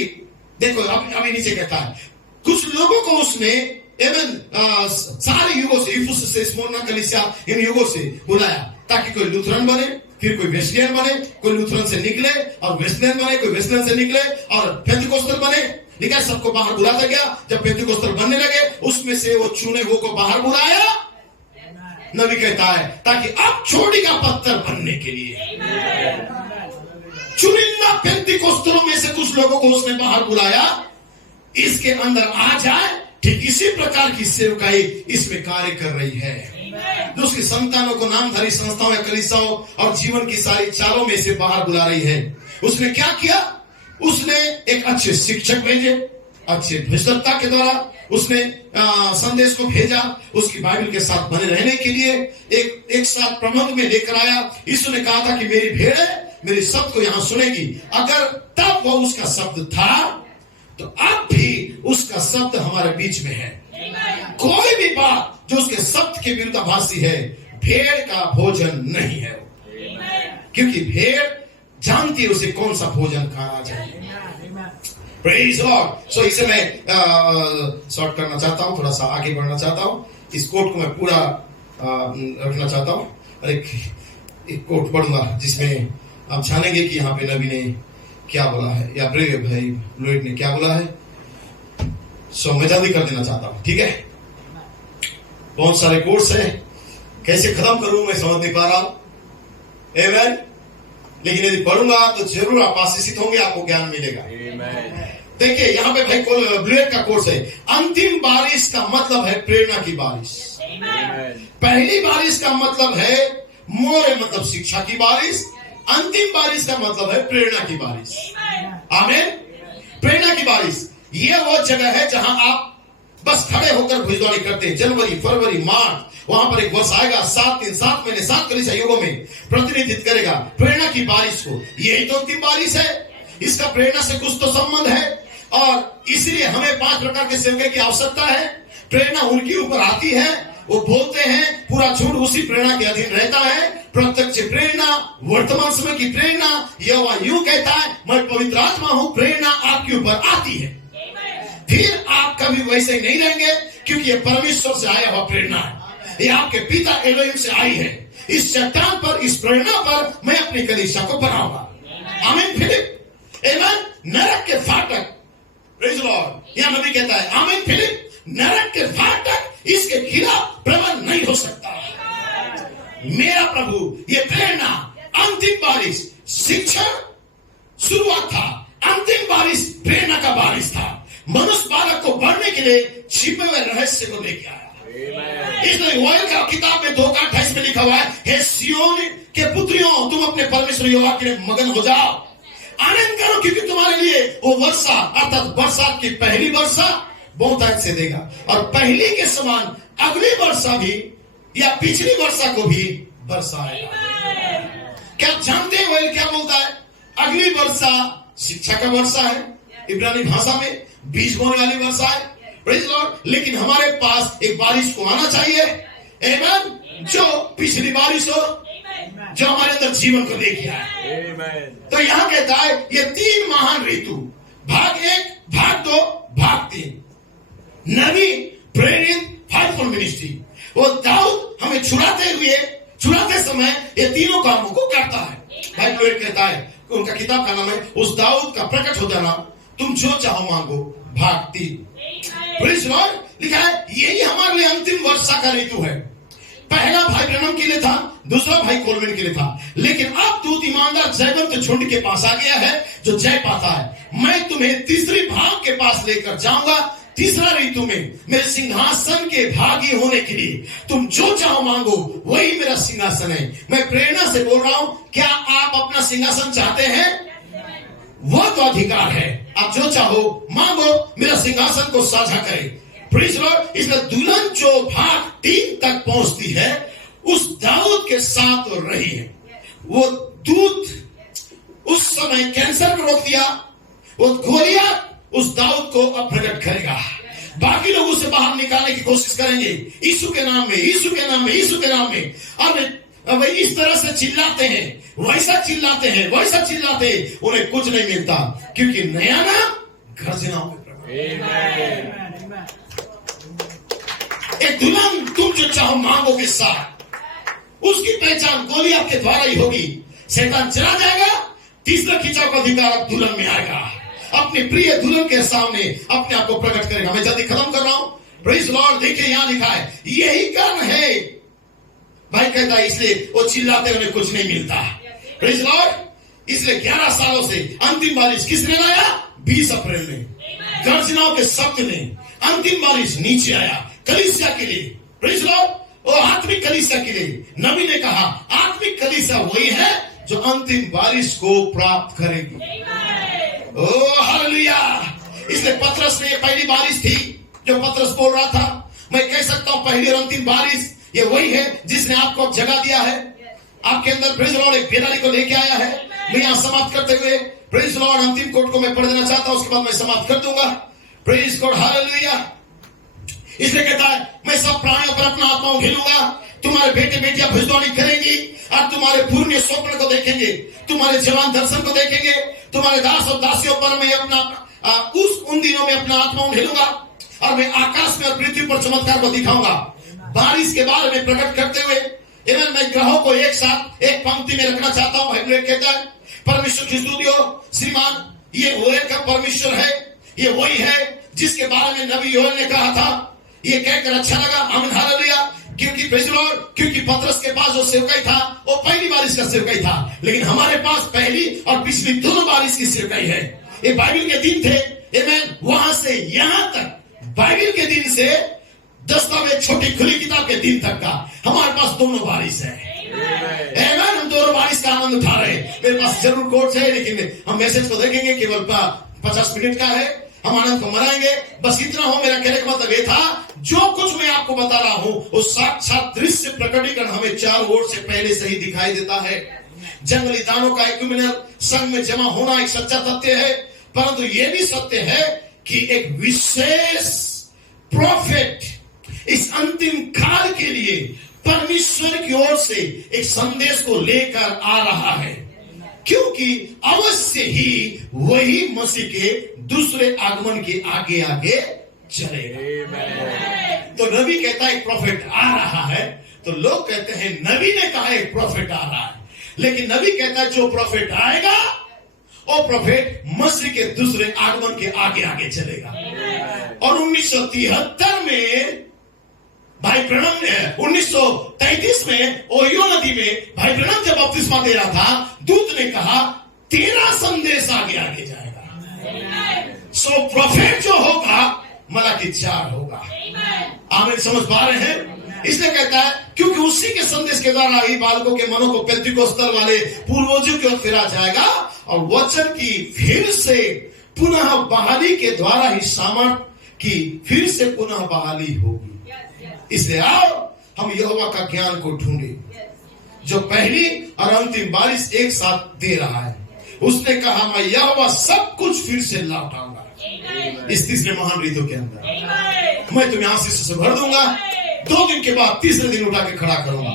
देखो अभी नीचे कहता है कुछ लोगों को उसने सारे युगों से, इफुस से, स्मुरना, कलीसिया, इन युगों से बुलाया ताकि कोई लूथरन बने, फिर कोई वेस्लियन बने, कोई लूथरन से निकले और वेस्लियन बने, कोई वेस्लियन से निकले और पेंटिकोस्टल बने। लिखा है सबको बाहर बुलाता गया। जब पेंटिकोस्टल बनने लगे उसमें से वो चुने हुए को बाहर बुलाया। नबी कहता है ताकि अब चोटी का पत्थर बनने के लिए चुनिंदा पेंटिकोस्टलों में से कुछ लोगों को उसने बाहर बुलाया, इसके अंदर आ जाए। ठीक इसी प्रकार की सेवकाई इसमें कार्य कर रही है, जो उसकी संतानों को नामधारी संस्थाओं या कलीसियाओं और जीवन की सारी चालों में से बाहर बुला रही है। उसने क्या किया? उसने एक अच्छे शिक्षक भेजे, अच्छे भ्रष्टता के द्वारा उसने संदेश को भेजा, उसकी बाइबल के साथ बने रहने के लिए एक साथ प्रबंध में लेकर आया। यीशु ने कहा था कि मेरी भेड़ मेरे शब्द को यहां सुनेगी। अगर तब वो उसका शब्द था तो अब भी उसका शब्द हमारे बीच में है। कोई भी बात जो उसके शब्द के विरुद्धाभासी है, भेड़ का भोजन नहीं है, क्योंकि भेड़ जानती है उसे कौन सा भोजन खाना चाहिए। Praise Lord. सो इसे मैं शॉर्ट करना चाहता हूं, थोड़ा सा आगे बढ़ना चाहता हूं। इस कोट को मैं पूरा रखना चाहता हूं और एक कोट पढ़ूंगा जिसमें आप जानेंगे कि यहाँ पे नबी ने क्या बोला है या प्रिय भाई लॉयड ने क्या बोला है। सो मैं जल्दी कर देना चाहता हूं, ठीक है? बहुत सारे कोर्स है, कैसे खत्म करूं मैं समझ नहीं पा रहा हूं। आमेन। लेकिन यदि पढ़ूंगा तो जरूर आप आशीषित होंगे, आपको ज्ञान मिलेगा। देखिए यहाँ पे भाई ब्लूएट का कोर्स है। अंतिम बारिश का मतलब है प्रेरणा की बारिश। पहली बारिश का मतलब है मोरे मतलब शिक्षा की बारिश। अंतिम बारिश का मतलब है प्रेरणा की बारिश। आमीन। प्रेरणा की बारिश ये वो जगह है जहां आप बस खड़े होकर भविष्यवाणी करते हैं। जनवरी, फरवरी, मार्च, वहां पर एक वर्ष आएगा, 7 दिन, 7 महीने, 7 कलीसिया युगों में प्रतिनिधित्व करेगा प्रेरणा की बारिश को। यही तो अंतिम बारिश है। इसका प्रेरणा से कुछ तो संबंध है और इसलिए हमें 5 प्रकार के सेवकों की आवश्यकता है। प्रेरणा उनके ऊपर आती है, वो बोलते हैं, पूरा झूठ उसी प्रेरणा के अधीन रहता है। प्रत्यक्ष प्रेरणा, वर्तमान समय की प्रेरणा, यहोवा यूं कहता है मैं पवित्र आत्मा हूं, प्रेरणा आपके ऊपर आती है। फिर आप कभी वैसे ही नहीं रहेंगे, क्योंकि ये परमेश्वर से आया हुआ प्रेरणा है। ये आपके पिता एलोहिम से आई है। इस चट्टान पर, इस प्रेरणा पर मैं अपनी कलीसिया को बनाऊंगा। आमीन। फिलिप, आमीन। नरक के फाटक, प्रेज लॉर्ड, यह नबी कहता है आमीन। फिलिप, नरक के फाटक इसके खिलाफ प्रबल नहीं हो सकता। मेरा प्रभु, ये प्रेरणा, अंतिम बारिश शिक्षण शुरुआत था, अंतिम बारिश प्रेरणा का बारिश था। मनुष्य बालक को बढ़ने के लिए छिपे हुए रहस्य को लेके आया। इसलिए योएल का किताब में 2:28 में लिखा हुआ है, हे सिय्योन के पुत्रियों, तुम अपने परमेश्वर यहोवा के लिए मगन हो जाओ, आनंद करो, क्योंकि तुम्हारे लिए वो वर्षा अर्थात बरसात की पहली वर्षा बहुतायत से देगा और पहली के समान अगली वर्षा भी या पिछली वर्षा को भी बरसाएगा। क्या जानते हैं योएल क्या बोलता है? अगली वर्षा शिक्षा का वर्षा है, इब्रानी भाषा में बीज बोने वाली वर्षा है। Praise Lord. लेकिन हमारे पास एक बारिश को आना चाहिए, आमीन, जो पिछली बारिश हो, जो हमारे अंदर जीवन को लेके आए। तो यहां कहता है ये 3 महान ऋतु, भाग 1, भाग 2, भाग 3, नबी, प्रेरित, फाइवफोल्ड मिनिस्ट्री। वो दाऊद हमें छुड़ाते समय ये तीनों कामों को करता है। भाई लॉयड कहता है, उनका किताब का नाम है उस दाऊद का प्रकट हो जाना, तुम जो चाहो मांगो, भाग 3। Praise Lord. लिखा है यही हमारे लिए अंतिम वर्षा का ऋतु है। पहला भाई ब्रैनम के लिए था, दूसरा भाई कोलविन के लिए था, लेकिन अब दूत ईमानदार जयवंत झुंड के पास आ गया है जो जय पाता है। मैं तुम्हें तीसरी भाग के पास लेकर जाऊंगा, तीसरा ऋतु में मेरे सिंहासन के भागी होने के लिए तुम जो चाहो मांगो, वही मेरा सिंहासन है। मैं प्रेरणा से बोल रहा हूं, क्या आप अपना सिंहासन चाहते हैं? वो तो अधिकार है, आप जो चाहो मांगो, मेरा सिंहासन को साझा करें। Praise Lord. इसलिए दुल्हन जो भाग 3 तक पहुंचती है उस दाऊद के साथ रही है। वो दूत उस समय कैंसर को रोक दिया, वो गोलियत उस दाऊद को अब प्रकट करेगा। बाकी लोग उसे बाहर निकालने की कोशिश करेंगे, यीशु के नाम में, यीशु के नाम में, यीशु के नाम में। अब इस तरह से चिल्लाते हैं, वैसा चिल्लाते हैं, वैसा चिल्लाते हैं, उन्हें कुछ नहीं मिलता, क्योंकि नया नाम गर्जनाओं में प्रकट। एक दुल्हन तुम जो चाहो मांगो के साथ, उसकी पहचान गोलियत के द्वारा ही होगी। शैतान चला जाएगा, तीसरा खिंचाव का अधिकार अब दुल्हन में आएगा, अपने प्रिय दुल्हन के सामने अपने आप को प्रकट करेगा। मैं जल्दी खत्म कर रहा हूं। प्रेज लॉर्ड, देखिए यहां लिखा है, यही कारण है भाई कहता है, इसलिए वो चिल्लाते उन्हें कुछ नहीं मिलता। प्रेज लॉर्ड, इसलिए 11 सालों से अंतिम बारिश किसने लाया? 20 अप्रैल में गर्जनाओं के शब्द ने अंतिम बारिश नीचे आया कलीसिया के लिए। प्रेज लॉर्ड, वो आत्मिक कलीसिया के लिए। नबी ने कहा आत्मिक कलीसिया वही है जो अंतिम बारिश को प्राप्त करेगी। Oh hallelujah. इसलिए पतरस ने, ये पहली बारिश थी जो पतरस बोल रहा था। मैं कह सकता हूं पहली और अंतिम बारिश ये वही है जिसने आपको अब जगा दिया है, आपके अंदर प्रेज लॉर्ड एक बेदारी को लेके आया है। मैं यहां समाप्त करते हुए प्रेज लॉर्ड अंतिम कोट को मैं पढ़ देना चाहता हूं, उसके बाद मैं समाप्त कर दूंगा। Praise God, hallelujah. इसलिए कहता है, मैं सब प्राणियों पर अपना आत्मा उंडेलूंगा, तुम्हारे बेटे बेटियां भविष्यवाणी करेंगी और तुम्हारे पूर्ण स्वप्न को देखेंगे, तुम्हारे जवान दर्शन को देखेंगे, तुम्हारे दास और दासियों पर मैं अपना उन दिनों में अपना आत्मा उंडेलूंगा और मैं आकाश में और पृथ्वी पर चमत्कार को दिखाऊंगा। बारिश के बारे में प्रकट करते हुए मैं ग्रहों को एक साथ एक पंक्ति में रखना चाहता हूं। बाइबल कहता है, परमेश्वर की स्तुति हो श्रीमान, ये वो एक परमेश्वर है, ये वही है जिसके बारे में नबी योएल ने कहा था। ये कहकर अच्छा लगा, आमीन हालेलुया। क्योंकि प्रेज लॉर्ड, क्योंकि पतरस के पास जो सेवकाई था वो पहली बारिश का सेवकाई था, लेकिन हमारे पास पहली और पिछली दोनों बारिश की सेवकाई है। ये बाइबल के दिन थे, आमीन। वहां से यहां तक बाइबल के दिन से दस्तावेज छोटी खुली किताब के दिन तक का हमारे पास दोनों बारिश है। आमीन। हम दोनों बारिश का आनंद उठा रहे हैं। मेरे पास जरूर कोर्स है, लेकिन हम मैसेज को देखेंगे, केवल 50 मिनट का है, हम आनंद को मनाएंगे। बस इतना हो, मेरा कहने का मतलब ये था, जो कुछ मैं आपको बता रहा हूं वो साक्षात दृश्य प्रकटीकरण हमें चारों ओर से पहले से ही दिखाई देता है। जंगली दानों का एक्यूमेनल संघ में जमा होना एक सच्चा सत्य है, परंतु यह भी सत्य है कि एक विशेष प्रोफेट इस अंतिम काल के लिए परमेश्वर की ओर से एक संदेश को लेकर आ रहा है, क्योंकि अवश्य ही वही मसीह के दूसरे आगमन के आगे आगे चलेगा। तो नबी कहता है एक प्रोफेट आ रहा है, तो लोग कहते हैं नबी ने कहा एक प्रोफेट आ रहा है, लेकिन नबी कहता है जो प्रोफेट आएगा वो प्रोफेट मसीह के दूसरे आगमन के आगे आगे चलेगा। और 1973 में भाई ब्रनम ने 1933 में ओहियो नदी में भाई ब्रनम जब बपतिस्मा दे रहा था, दूत ने कहा तेरा संदेश आगे आगे जाएगा। सो प्रोफेट जो होगा मलाकी 4 होगा। आमीन, समझ पा रहे हैं? इसलिए कहता है क्योंकि उसी के संदेश के द्वारा ही बालकों के मनों को पेंतिकोस्तर वाले पूर्वजों की ओर फिरा जाएगा और वचन की फिर से पुनः बहाली के द्वारा ही सामर्थ की फिर से पुनः बहाली होगी। इसलिए आओ हम यहोवा का ज्ञान को ढूंढे जो पहली और अंतिम बारिश एक साथ दे रहा है। उसने कहा मैं यहोवा सब कुछ फिर से लौटाऊंगा इस तीसरे महान ऋतु के अंदर। मैं तुम्हें आशीष से भर दूंगा, 2 दिन के बाद तीसरे दिन उठा के खड़ा करूंगा।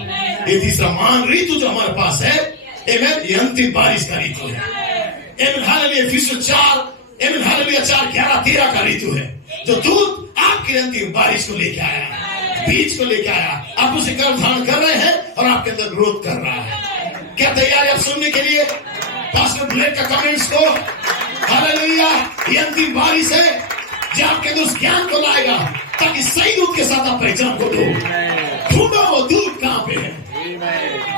ये तीसरा महान ऋतु जो हमारे पास है, आमीन, ये अंतिम बारिश का ऋतु है। आमीन हालेलुया। फिर 4 आमीन हालेलुया 4:11-13 का ऋतु है जो दूत आपके अंतिम बारिश को लेके आया, बीज को लेके आया। आप उसे गर्भ धारण कर रहे हैं और आपके अंदर ग्रोथ कर रहा है। क्या तैयार है आप सुनने के लिए पास्टर ब्लेड का कमेंट्स को? हालेलुया। ये अंतिम बारिश है जो आपके अंदर उस ज्ञान को लाएगा ताकि सही दूत के साथ आप पहचान को दो। ढूंढो वो दूत कहां पे है।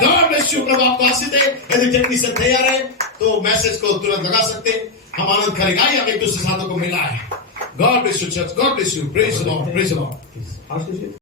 God bless you. प्रभु आपको आशीष दे। यदि टेक्नीशियन तैयार है तो मैसेज को तुरंत लगा सकते हैं, हम आनंद करेंगे। हम एक दूसरे साथों को मिला है। God bless you church, God bless you. Praise the Lord, praise the Lord.